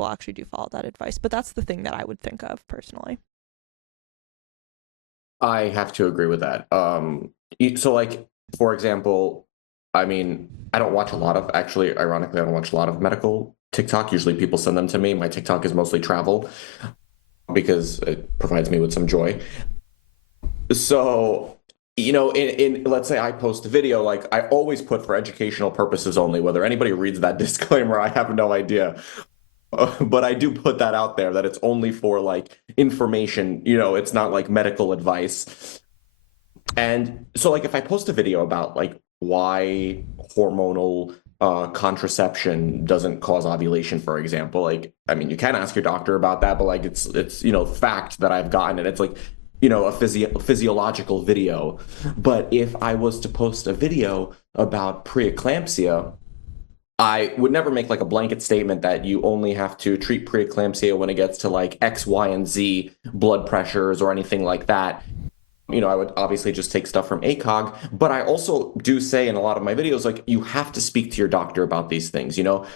actually do follow that advice. But that's the thing that I would think of personally. I have to agree with that. So like, for example, I mean, I don't watch a lot of, actually, ironically, I don't watch a lot of medical TikTok. Usually people send them to me. My TikTok is mostly travel because it provides me with some joy. So, you know, in let's say I post a video, like, I always put for educational purposes only. Whether anybody reads that disclaimer, I have no idea. But I do put that out there that it's only for like information, you know, it's not like medical advice. And so like if I post a video about like why hormonal contraception doesn't cause ovulation, for example, like, I mean, you can ask your doctor about that, but like it's you know, fact that I've gotten, and it's like, you know, a physiological video. But if I was to post a video about preeclampsia, I would never make like a blanket statement that you only have to treat preeclampsia when it gets to like X, Y, and Z blood pressures or anything like that. You know, I would obviously just take stuff from ACOG, but I also do say in a lot of my videos, like, you have to speak to your doctor about these things. You know,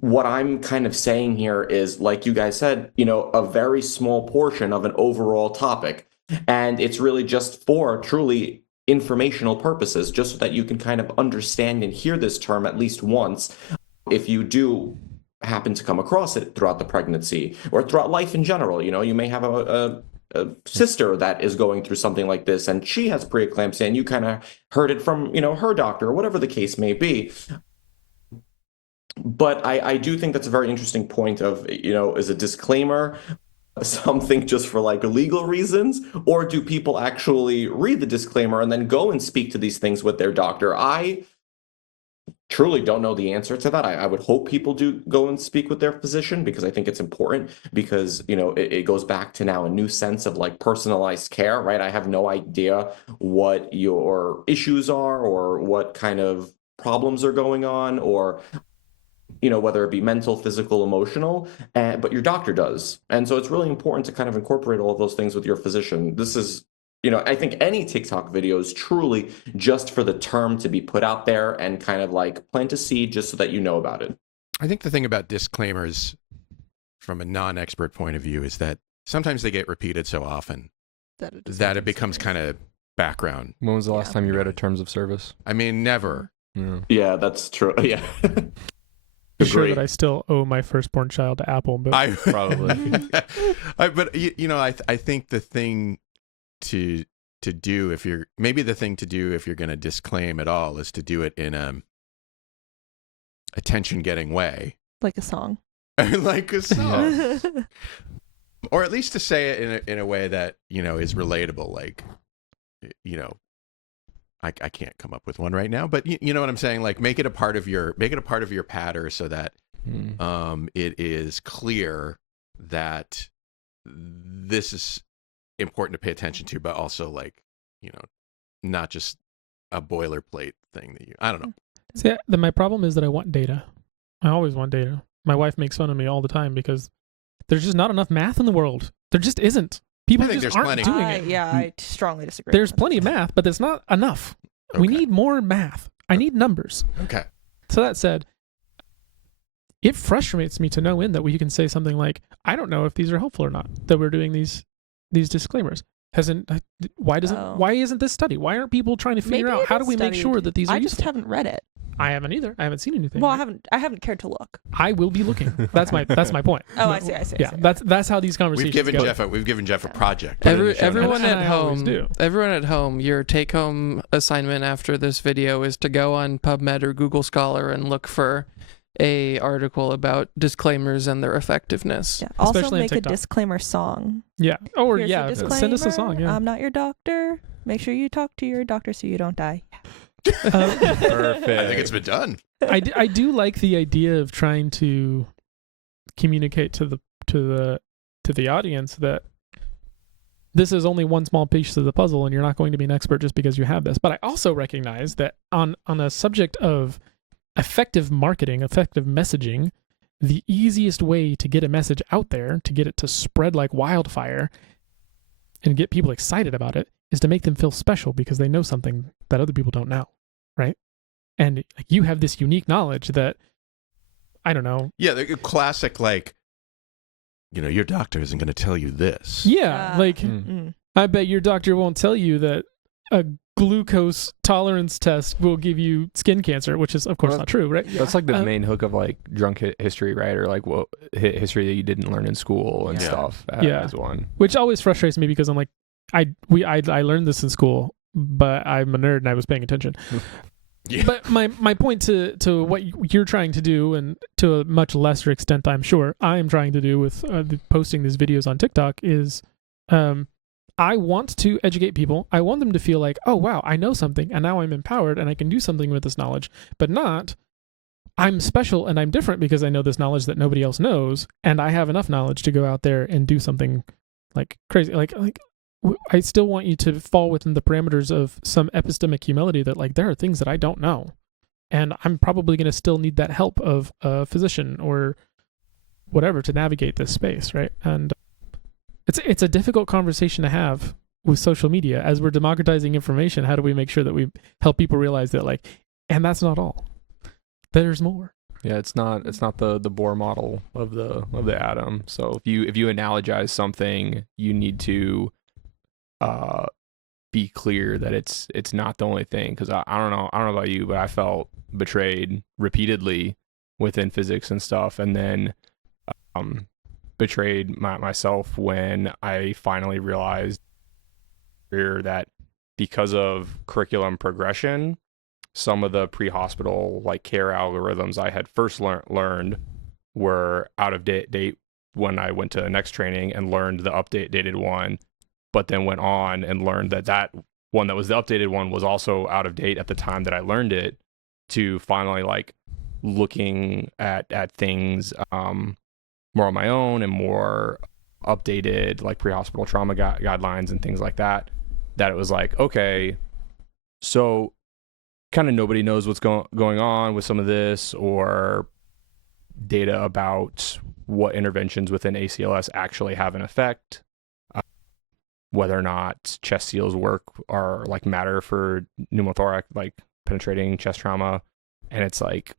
what I'm kind of saying here is, like you guys said, you know, a very small portion of an overall topic. And it's really just for truly informational purposes, just so that you can kind of understand and hear this term at least once if you do happen to come across it throughout the pregnancy or throughout life in general. You know, you may have a sister that is going through something like this and she has preeclampsia and you kind of heard it from, you know, her doctor or whatever the case may be. But I do think that's a very interesting point of, you know, is a disclaimer something just for like legal reasons, or do people actually read the disclaimer and then go and speak to these things with their doctor? I truly don't know the answer to that. I would hope people do go and speak with their physician, because I think it's important, because, you know, it goes back to now a new sense of like personalized care, right? I have no idea what your issues are or what kind of problems are going on, or, you know, whether it be mental, physical, emotional, but your doctor does. And so it's really important to kind of incorporate all of those things with your physician. This is, you know, I think any TikTok video is truly just for the term to be put out there and kind of like plant a seed just so that you know about it. I think the thing about disclaimers from a non-expert point of view is that sometimes they get repeated so often that it becomes kind of background. When was the last time you read a terms of service? I mean, never. Yeah, that's true. Yeah. I'm sure that I still owe my firstborn child to Apple, but I probably. But you know, I think the thing to do, if you're going to disclaim at all, is to do it in a attention-getting way, like a song, like a song, or at least to say it in a way that, you know, is relatable. Like, you know, I can't come up with one right now, but you know what I'm saying? Like, make it a part of your patter so that it is clear that this is important to pay attention to, but also, like, you know, not just a boilerplate thing that I don't know. See, my problem is that I want data. I always want data. My wife makes fun of me all the time because there's just not enough math in the world. There just isn't. People I think just there's aren't plenty. doing it. Yeah, I strongly disagree. There's with that. plenty of math, but there's not enough. We Okay. need more math. I need numbers. Okay. So that said, it frustrates me to no end that we can say something like, I don't know if these are helpful or not, that we're doing these disclaimers. Why isn't this study? Why aren't people trying to figure Maybe out it how is do we make sure studied. that these are I useful? just haven't read it. I haven't either. I haven't seen anything. Well, right? I haven't cared to look. I will be looking. That's my point. Oh, I see. Yeah, that's how these conversations We've given Jeff a project. Everyone And at I always home, do. everyone at home, your take-home assignment after this video is to go on PubMed or Google Scholar and look for a article about disclaimers and their effectiveness. Yeah. Also, Especially on make a TikTok. disclaimer song. Yeah. Or Here's yeah, your send us a song. disclaimer. Yeah. I'm not your doctor. Make sure you talk to your doctor so you don't die. Perfect. I think it's been done. I do like the idea of trying to communicate to the audience that this is only one small piece of the puzzle and you're not going to be an expert just because you have this. But I also recognize that on a subject of effective marketing, effective messaging, the easiest way to get a message out there, to get it to spread like wildfire and get people excited about it, is to make them feel special because they know something that other people don't know, right? And like, you have this unique knowledge that, I don't know. Yeah, the classic, like, your doctor isn't going to tell you this. Yeah, I bet your doctor won't tell you that a glucose tolerance test will give you skin cancer, which is, of course, not true, right? That's like the main hook of like drunk history, right? Or like history that you didn't learn in school and stuff. As one, which always frustrates me because I'm like, I learned this in school, but I'm a nerd and I was paying attention. Yeah. But my point to what you're trying to do, and to a much lesser extent, I'm sure, I am trying to do with posting these videos on TikTok is, I want to educate people. I want them to feel like, oh, wow, I know something, and now I'm empowered, and I can do something with this knowledge, but not, I'm special and I'm different because I know this knowledge that nobody else knows, and I have enough knowledge to go out there and do something like crazy. Like I still want you to fall within the parameters of some epistemic humility that, like, there are things that I don't know, and I'm probably going to still need that help of a physician or whatever to navigate this space, right? And it's a difficult conversation to have with social media. As we're democratizing information, how do we make sure that we help people realize that, like, and that's not all. There's more. Yeah, it's not the Bohr model of the atom. So if you analogize something, you need to be clear that it's not the only thing. Because I don't know about you, but I felt betrayed repeatedly within physics and stuff, and then betrayed myself when I finally realized that because of curriculum progression, some of the pre-hospital like care algorithms I had first learned were out of date when I went to next training and learned the updated one, but then went on and learned that one that was the updated one was also out of date at the time that I learned it, to finally like looking at things more on my own and more updated like pre-hospital trauma guidelines and things like that it was like, okay, so kind of nobody knows what's going on with some of this, or data about what interventions within ACLS actually have an effect, whether or not chest seals work or like matter for pneumothorax, like penetrating chest trauma. And it's like,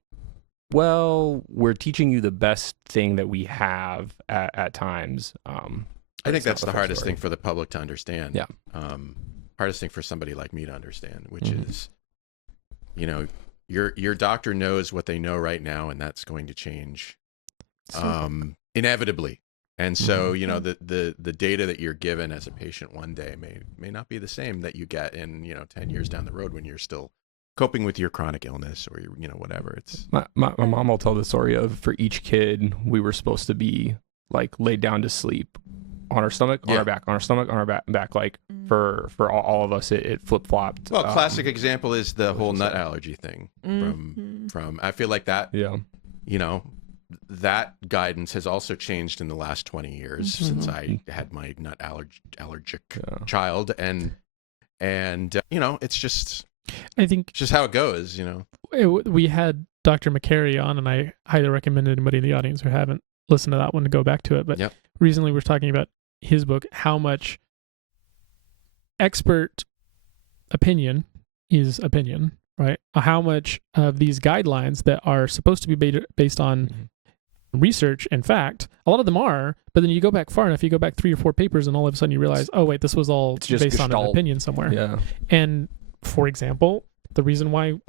well, we're teaching you the best thing that we have at times. I think that's the hardest thing for the public to understand. Yeah. Hardest thing for somebody like me to understand, which is, your doctor knows what they know right now, and that's going to change inevitably. And so, the data that you're given as a patient one day may not be the same that you get in, 10 years down the road when you're still coping with your chronic illness or whatever. It's my mom will tell the story of, for each kid, we were supposed to be like laid down to sleep on our stomach, on our back, on our stomach, on our back. Like for all of us, it flip flopped. Well, classic example is the whole nut allergy thing from I feel like that. Yeah. That guidance has also changed in the last 20 years since I had my nut allergic child, and it's just, I think it's just how it goes. We had Dr. McCary on, and I highly recommend anybody in the audience who haven't listened to that one to go back to it. But recently we were talking about his book how much expert opinion is opinion, right? How much of these guidelines that are supposed to be based on research and fact, a lot of them are, but then you go back far enough, you go back 3 or 4 papers, and all of a sudden you realize, oh wait, this was all just based on an gestalt. opinion somewhere. Yeah. And for example, the reason why,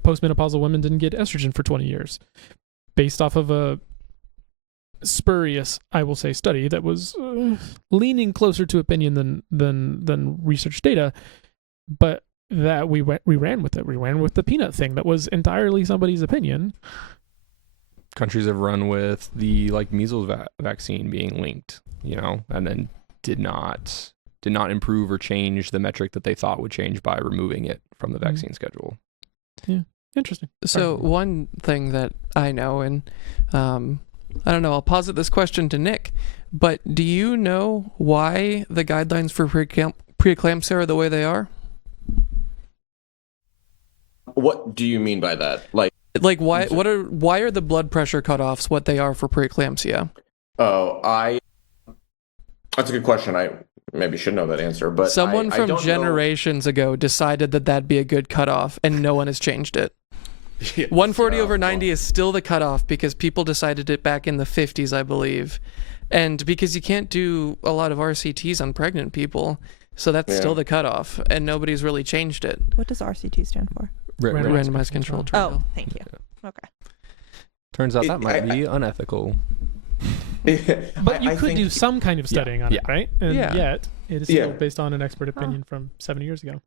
postmenopausal women didn't get estrogen for 20 years, based off of a spurious, I will say, study that was leaning closer to opinion than research data, but that we ran with it. We ran with the peanut thing that was entirely somebody's opinion. Countries have run with the measles vaccine being linked, and then did not improve or change the metric that they thought would change by removing it from the vaccine schedule. Yeah, interesting. So one thing that I know, and I don't know, I'll posit this question to Nick, but do you know why the guidelines for preeclampsia are the way they are? What do you mean by that? Why are the blood pressure cutoffs what they are for preeclampsia? That's a good question. I maybe should know that answer, but someone I from don't generations ago decided that that'd be a good cutoff, and no one has changed it. Yes. 140 over 90 is still the cutoff because people decided it back in the 50s, I believe, and because you can't do a lot of RCTs on pregnant people, so that's still the cutoff, and nobody's really changed it. What does RCT stand for? Randomized controlled trial. Oh, thank you. Okay. Turns out that might be unethical. But you could do some kind of studying on it, right? And yet it is still based on an expert opinion from 7 years ago.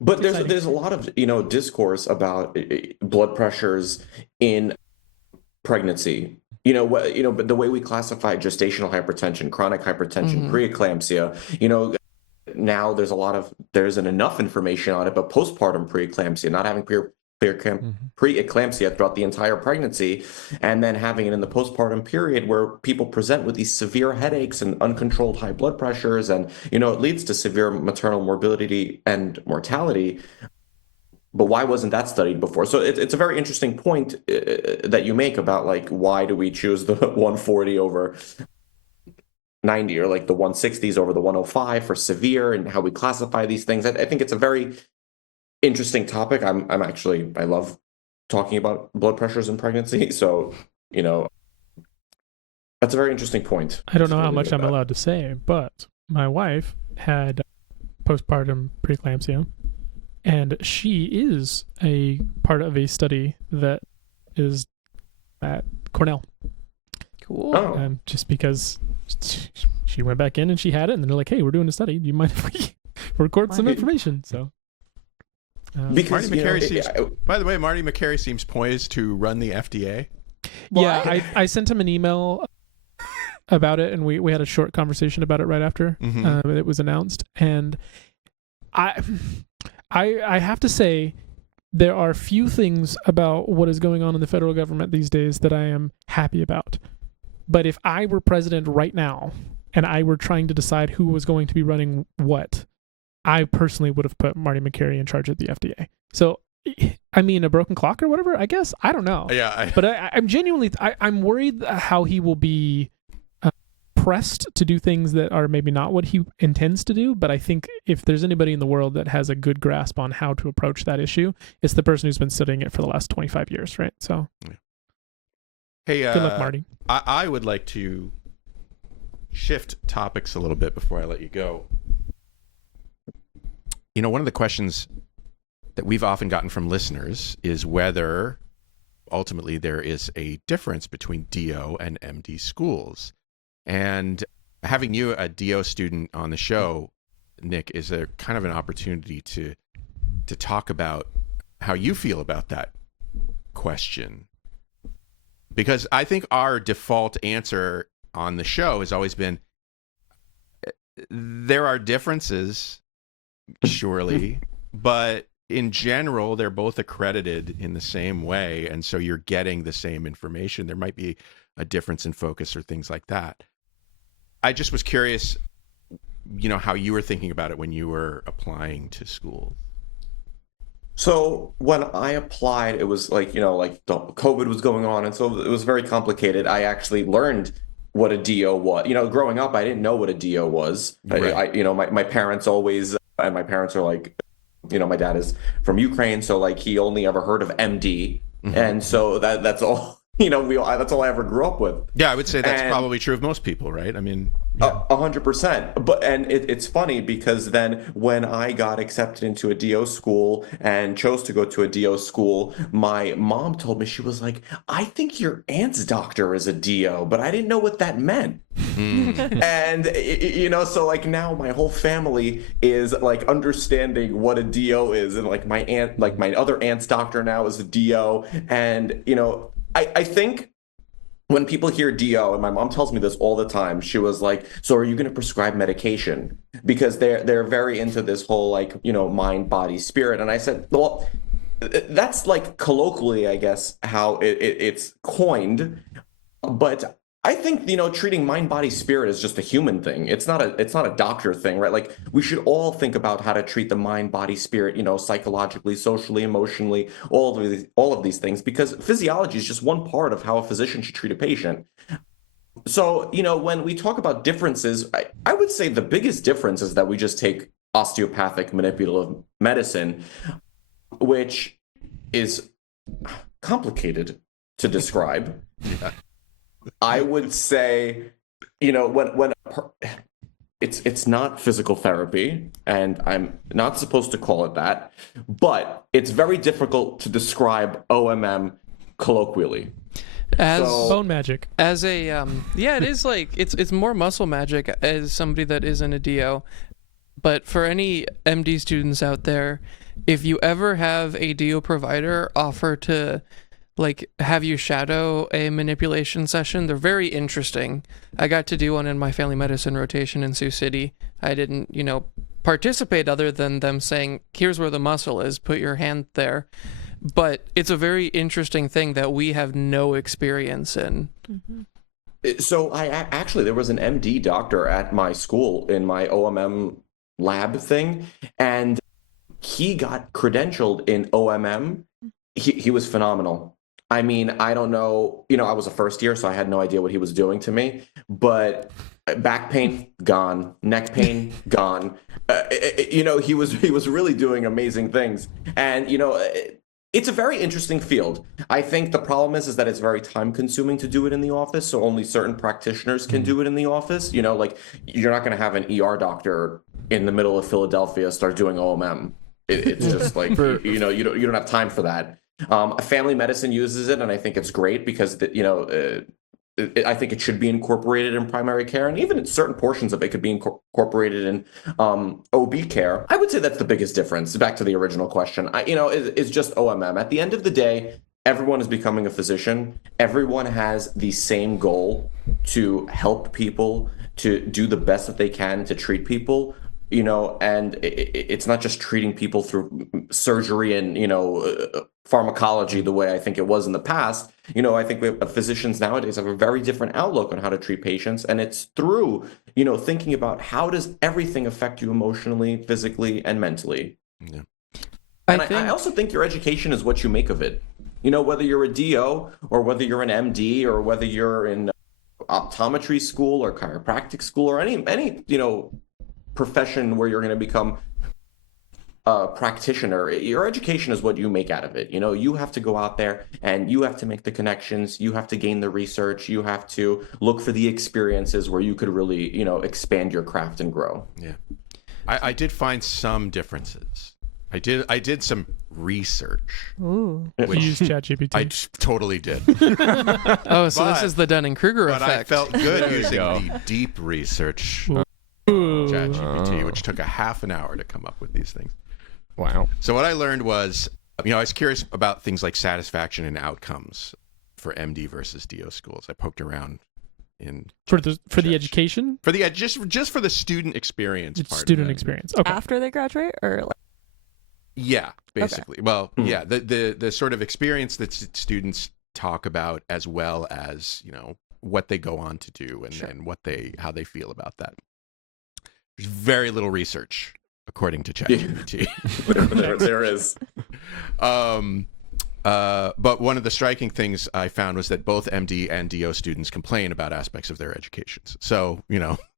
But there's a lot of discourse about blood pressures in pregnancy. But the way we classify gestational hypertension, chronic hypertension, preeclampsia, now there isn't enough information on it, but postpartum preeclampsia, not having preeclampsia throughout the entire pregnancy, and then having it in the postpartum period where people present with these severe headaches and uncontrolled high blood pressures, and it leads to severe maternal morbidity and mortality. But why wasn't that studied before? So it's a very interesting point that you make about why do we choose the 140 over 90 or the 160s over the 105 for severe, and how we classify these things. I think it's a very interesting topic. I love talking about blood pressures in pregnancy. So, that's a very interesting point. I don't know how much I'm allowed to say, but my wife had postpartum preeclampsia, and she is a part of a study that is at Cornell. Cool. And just because she went back in and she had it, and then they're like, hey, we're doing a study. Do you mind if we record some information? So. Because Marty McCary by the way, Marty McCary seems poised to run the FDA. I sent him an email about it, and we had a short conversation about it right after it was announced. And I have to say, there are few things about what is going on in the federal government these days that I am happy about. But if I were president right now and I were trying to decide who was going to be running what, I personally would have put Marty McCary in charge of the FDA. So, I mean, a broken clock or whatever, I guess. I don't know. Yeah. But I'm genuinely, I'm worried how he will be pressed to do things that are maybe not what he intends to do. But I think if there's anybody in the world that has a good grasp on how to approach that issue, it's the person who's been studying it for the last 25 years, right? So, hey, good luck, Marty. I would like to shift topics a little bit before I let you go. One of the questions that we've often gotten from listeners is whether ultimately there is a difference between DO and MD schools. And having you, a DO student, on the show, Nick, is a kind of an opportunity to talk about how you feel about that question. Because I think our default answer on the show has always been, there are differences, surely, but in general, they're both accredited in the same way, and so you're getting the same information. There might be a difference in focus or things like that. I just was curious, how you were thinking about it when you were applying to school. So when I applied, it was COVID was going on, and so it was very complicated. I actually learned what a DO was. Growing up, I didn't know what a DO was. Right. My parents always, and my parents are like, my dad is from Ukraine, so like he only ever heard of MD, and so that's all. That's all I ever grew up with. Yeah, I would say that's probably true of most people, right? I mean, yeah. 100%. But it's funny because then when I got accepted into a DO school and chose to go to a DO school, my mom told me, she was like, I think your aunt's doctor is a DO, but I didn't know what that meant. And so like now my whole family is like understanding what a DO is, and like my other aunt's doctor now is a DO, and I think when people hear DO, and my mom tells me this all the time, she was like, so are you going to prescribe medication? Because they're very into this whole like, mind, body, spirit. And I said, well, that's like colloquially, I guess, how it's coined. But I think, treating mind, body, spirit is just a human thing. It's not a doctor thing, right? Like we should all think about how to treat the mind, body, spirit, psychologically, socially, emotionally, all of these things, because physiology is just one part of how a physician should treat a patient. So, when we talk about differences, I would say the biggest difference is that we just take osteopathic manipulative medicine, which is complicated to describe. Yeah. I would say, it's not physical therapy, and I'm not supposed to call it that, but it's very difficult to describe OMM colloquially. As bone magic. As a it is like it's more muscle magic as somebody that isn't a DO. But for any MD students out there, if you ever have a DO provider offer to like have you shadow a manipulation session, they're very interesting. I got to do one in my family medicine rotation in Sioux City. I didn't, participate other than them saying, here's where the muscle is, put your hand there. But it's a very interesting thing that we have no experience in. So there was an MD doctor at my school in my OMM lab thing, and he got credentialed in OMM. He was phenomenal. I mean, I don't know, I was a first year, so I had no idea what he was doing to me, but back pain, gone. Neck pain, gone. He was really doing amazing things. And, it's a very interesting field. I think the problem is that it's very time consuming to do it in the office. So only certain practitioners can do it in the office. Like you're not going to have an ER doctor in the middle of Philadelphia start doing OMM. It's just like, you don't have time for that. Family medicine uses it, and I think it's great because I think it should be incorporated in primary care, and even in certain portions of it could be incorporated in OB care. I would say that's the biggest difference. Back to the original question, is just OMM. At the end of the day, everyone is becoming a physician. Everyone has the same goal to help people, to do the best that they can to treat people. And it's not just treating people through surgery and, pharmacology the way I think it was in the past. I think physicians nowadays have a very different outlook on how to treat patients. And it's through, thinking about how does everything affect you emotionally, physically, and mentally. Yeah. I also think your education is what you make of it. Whether you're a DO or whether you're an MD or whether you're in optometry school or chiropractic school or any profession where you're going to become a practitioner, your education is what you make out of it. You have to go out there and you have to make the connections, you have to gain the research, you have to look for the experiences where you could really, expand your craft and grow. Yeah. I did find some differences. I did some research. Ooh. You used ChatGPT. I totally did. Oh, so this is the Dunning-Kruger effect. But I felt good using the deep research ChatGPT, which took a half an hour to come up with these things. Wow. So what I learned was, I was curious about things like satisfaction and outcomes for MD versus DO schools. I poked around in for the education, for the just for the student experience part. Student experience. Okay. After they graduate, or like. Yeah, basically. Okay. Well, yeah, the sort of experience that students talk about, as well as what they go on to do and how they feel about that. There's very little research, according to ChatGPT. There is. But one of the striking things I found was that both MD and DO students complain about aspects of their educations. So,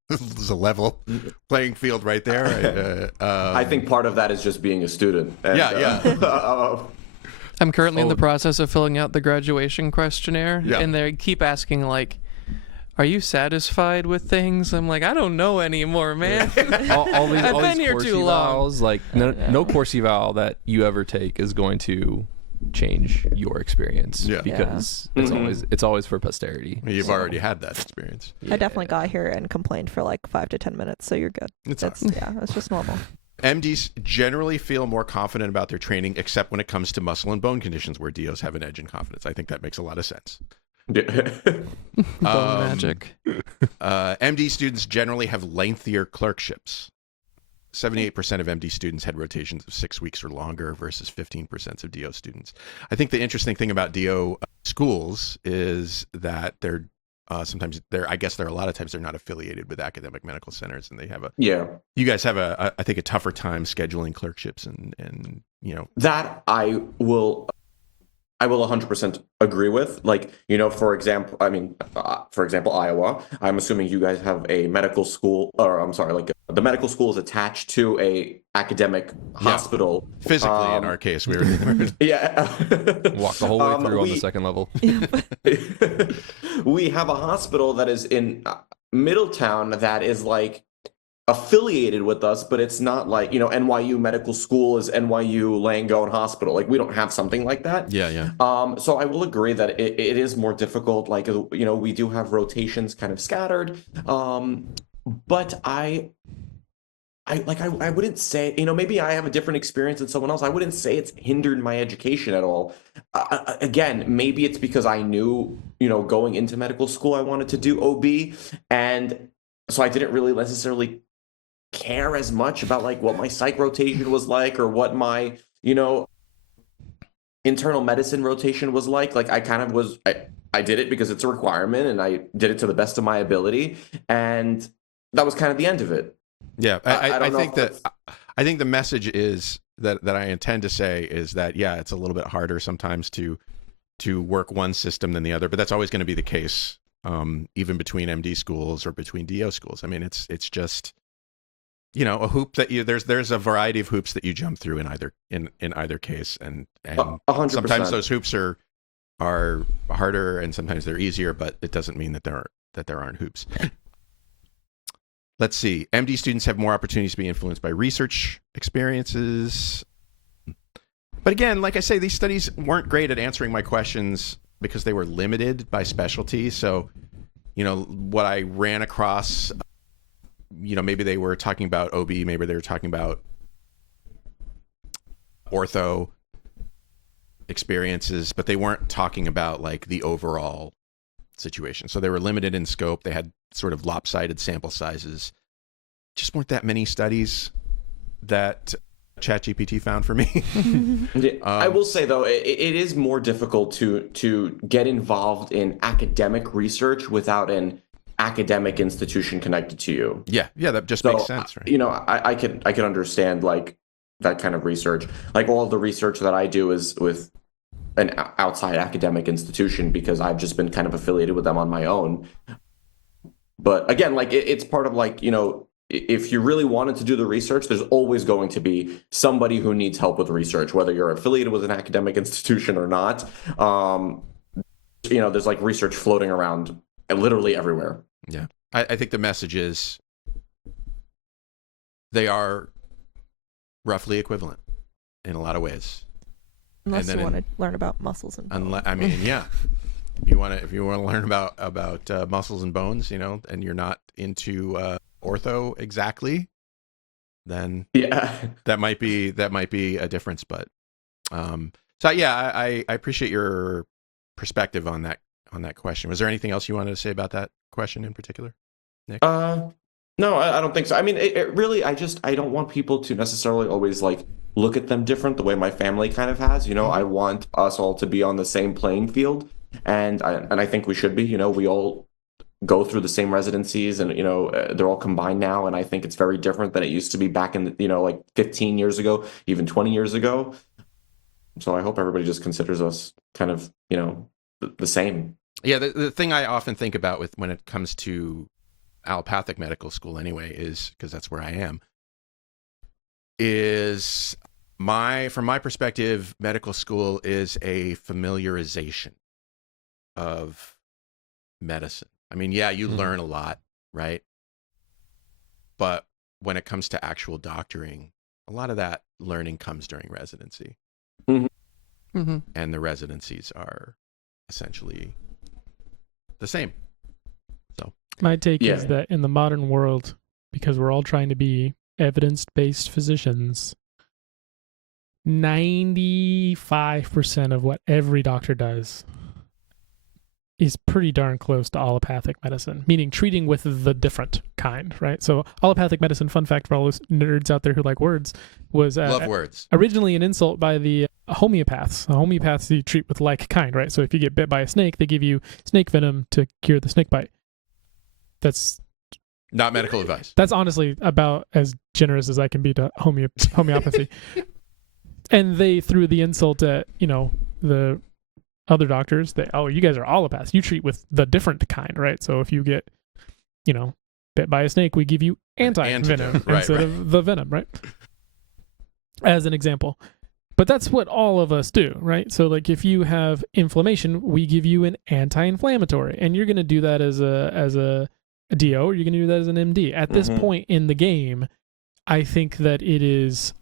there's a level playing field right there. I think part of that is just being a student. And, I'm currently in the process of filling out the graduation questionnaire, Yeah. and they keep asking, like, are you satisfied with things? I'm like, I don't know anymore, man. all these, I've all been these here course too long. evals, like no course eval that you ever take is going to change your experience because it's always for posterity. You've already had that experience. I definitely got here and complained for like 5 to 10 minutes, so you're good. It's just normal. MDs generally feel more confident about their training, except when it comes to muscle and bone conditions where DOs have an edge in confidence. I think that makes a lot of sense. Bone magic. MD students generally have lengthier clerkships. 78% of MD students had rotations of 6 weeks or longer versus 15% of DO students. I think the interesting thing about DO schools is that they're sometimes they're, I guess there are a lot of times they're not affiliated with academic medical centers, and they have you guys have I think a tougher time scheduling clerkships and that I will 100% agree with. Like, for example, Iowa, I'm assuming you guys have a medical school, or I'm sorry, like the medical school is attached to a academic hospital. Physically, in our case, we were walk the whole way through on the second level. We have a hospital that is in Middletown that is like affiliated with us, but it's not like, NYU Medical School is NYU Langone Hospital. Like, we don't have something like that. Yeah. So I will agree that it is more difficult. Like, we do have rotations kind of scattered. But I wouldn't say, maybe I have a different experience than someone else. I wouldn't say it's hindered my education at all. Again, maybe it's because I knew, going into medical school, I wanted to do OB. And so I didn't really necessarily care as much about like what my psych rotation was like or what my, internal medicine rotation was like. Like, I kind of was, I did it because it's a requirement and I did it to the best of my ability. And that was kind of the end of it. Yeah, I think the message is that I intend to say is that, it's a little bit harder sometimes to work one system than the other, but that's always going to be the case, even between MD schools or between DO schools. I mean, it's just, a hoop that there's a variety of hoops that you jump through in either case, and 100%. Sometimes those hoops are harder and sometimes they're easier, but it doesn't mean that there aren't hoops. Let's see. MD students have more opportunities to be influenced by research experiences. But again, like I say, these studies weren't great at answering my questions because they were limited by specialty. So, what I ran across, maybe they were talking about OB, maybe they were talking about ortho experiences, but they weren't talking about like the overall situation. So they were limited in scope. They had sort of lopsided sample sizes. Just weren't that many studies that ChatGPT found for me. I will say though, it is more difficult to get involved in academic research without an academic institution connected to you. Yeah, that just makes sense, right? I can understand like that kind of research. Like, all of the research that I do is with an outside academic institution because I've just been kind of affiliated with them on my own. But again, like it's part of like, if you really wanted to do the research, there's always going to be somebody who needs help with research, whether you're affiliated with an academic institution or not. There's like research floating around literally everywhere. Yeah. I think the message is they are roughly equivalent in a lot of ways. Unless you want to learn about muscles and bones. If you want to learn about muscles and bones, and you're not into ortho exactly, then that might be a difference. But I appreciate your perspective on that question. Was there anything else you wanted to say about that question in particular, Nick? No, I don't think so. I mean, it really, I don't want people to necessarily always like look at them different the way my family kind of has. I want us all to be on the same playing field, and I think we should be. We all go through the same residencies, and they're all combined now, and I think it's very different than it used to be back in like 15 years ago, even 20 years ago. So I hope everybody just considers us kind of, the same. Yeah, the thing I often think about when it comes to allopathic medical school anyway is, because that's where I am, is from my perspective, medical school is a familiarization of medicine. I mean, yeah, you learn a lot, right? But when it comes to actual doctoring, a lot of that learning comes during residency. Mm-hmm. And the residencies are essentially the same. So my take is that in the modern world, because we're all trying to be evidence-based physicians, 95% of what every doctor does is pretty darn close to allopathic medicine, meaning treating with the different kind, right? So allopathic medicine, fun fact for all those nerds out there who like words, was love words. Originally an insult by the homeopaths. Homeopaths you treat with like kind, right? So if you get bit by a snake, they give you snake venom to cure the snake bite. That's not medical advice. That's honestly about as generous as I can be to homeopathy. And they threw the insult at, the other doctors that, you guys are allopaths. You treat with the different kind, right? So if you get, bit by a snake, we give you anti-venom instead of the venom, right? As an example. But that's what all of us do, right? So like if you have inflammation, we give you an anti-inflammatory, and you're going to do that as a DO, or you're going to do that as an MD. At this point in the game, I think that it is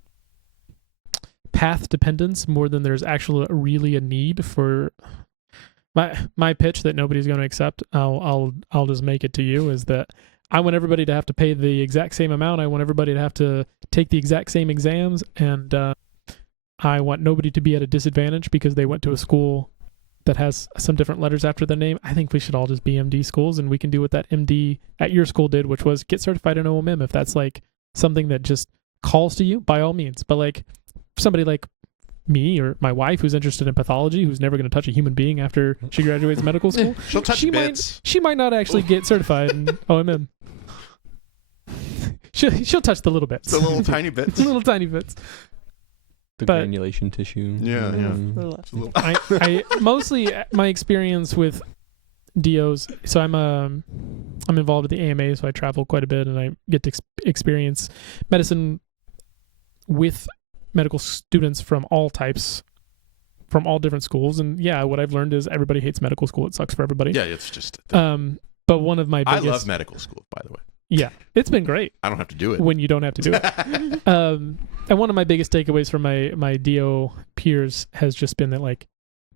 path dependence more than there's actually really a need for my pitch that nobody's going to accept. I'll just make it to you, is that I want everybody to have to pay the exact same amount. I want everybody to have to take the exact same exams, and I want nobody to be at a disadvantage because they went to a school that has some different letters after their name. I think we should all just be MD schools, and we can do what that MD at your school did, which was get certified in OMM. If that's like something that just calls to you, by all means. But like somebody like me or my wife who's interested in pathology, who's never going to touch a human being after she graduates medical school, she'll touch bits. She might not actually get certified in OMM. She'll touch the little bits. The little tiny bits. Little tiny bits. The granulation tissue. Yeah. I mostly my experience with DOs. So I'm involved with the AMA, so I travel quite a bit, and I get to experience medicine with medical students from all types, from all different schools. And yeah, what I've learned is everybody hates medical school. It sucks for everybody. Yeah, it's just. But one of my biggest. I love medical school, by the way. Yeah, it's been great. I don't have to do it when you don't have to do it. And one of my biggest takeaways from my DO peers has just been that like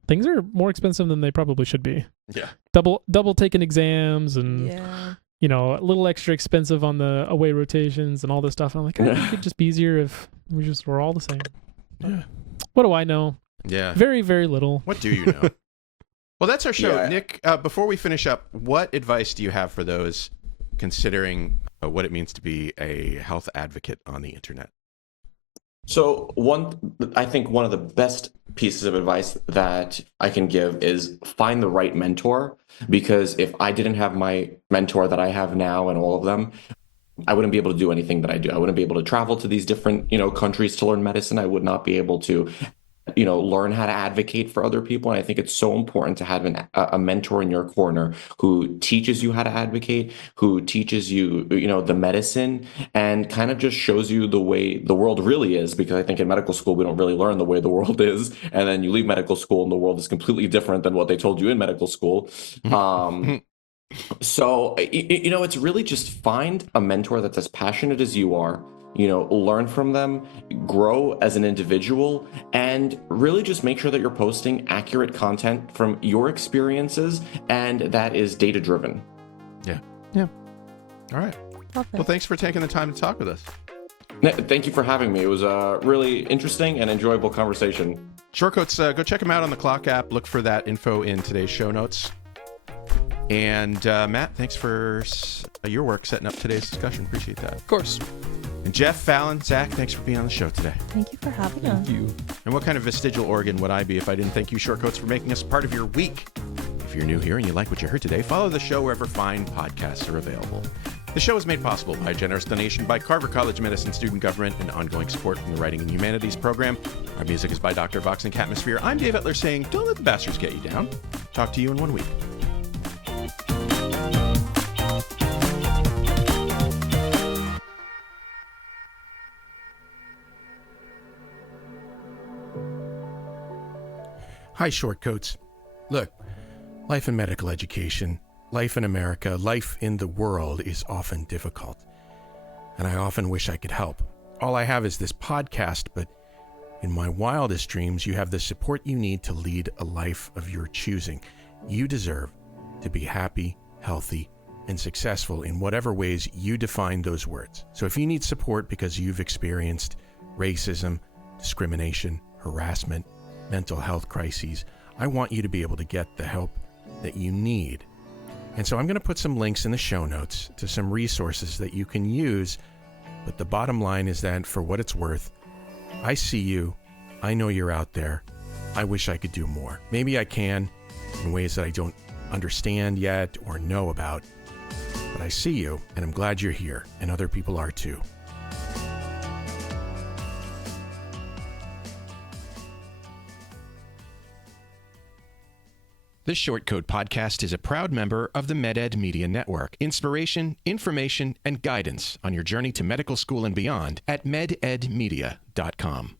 things are more expensive than they probably should be. Yeah. Double taking exams and a little extra expensive on the away rotations and all this stuff. And I'm like, I think it'd just be easier if we're all the same. Yeah. What do I know? Yeah. Very, very little. What do you know? Well, that's our show. Yeah. Nick, before we finish up, what advice do you have for those considering what it means to be a health advocate on the internet? So I think one of the best pieces of advice that I can give is find the right mentor, because if I didn't have my mentor that I have now and all of them, I wouldn't be able to do anything that I do. I wouldn't be able to travel to these different, countries to learn medicine. I would not be able to, learn how to advocate for other people. And I think it's so important to have a mentor in your corner who teaches you how to advocate, who teaches you, the medicine, and kind of just shows you the way the world really is. Because I think in medical school, we don't really learn the way the world is. And then you leave medical school and the world is completely different than what they told you in medical school. So, it's really just find a mentor that's as passionate as you are, learn from them, grow as an individual, and really just make sure that you're posting accurate content from your experiences, and that is data driven. Yeah. All right. Perfect. Well, thanks for taking the time to talk with us. Thank you for having me. It was a really interesting and enjoyable conversation. Shortcoats, go check them out on the Clock app. Look for that info in today's show notes. And Matt, thanks for your work setting up today's discussion. Appreciate that. Of course. And Jeff, Fallon, Zach, thanks for being on the show today. Thank you for having us. Thank you. And what kind of vestigial organ would I be if I didn't thank you, Shortcoats, for making us part of your week? If you're new here and you like what you heard today, follow the show wherever fine podcasts are available. The show is made possible by a generous donation by Carver College Medicine Student Government and ongoing support from the Writing and Humanities program. Our music is by Dr. Vox and Catmosphere. I'm Dave Etler saying, don't let the bastards get you down. Talk to you in 1 week. Hi, Shortcoats. Look, life in medical education, life in America, life in the world is often difficult. And I often wish I could help. All I have is this podcast, but in my wildest dreams, you have the support you need to lead a life of your choosing. You deserve to be happy, healthy, and successful in whatever ways you define those words. So if you need support because you've experienced racism, discrimination, harassment, mental health crises, I want you to be able to get the help that you need. And so I'm going to put some links in the show notes to some resources that you can use. But the bottom line is that for what it's worth, I see you. I know you're out there. I wish I could do more. Maybe I can in ways that I don't understand yet or know about. But I see you, and I'm glad you're here, and other people are too. This Short Code podcast is a proud member of the MedEd Media Network. Inspiration, information, and guidance on your journey to medical school and beyond at mededmedia.com.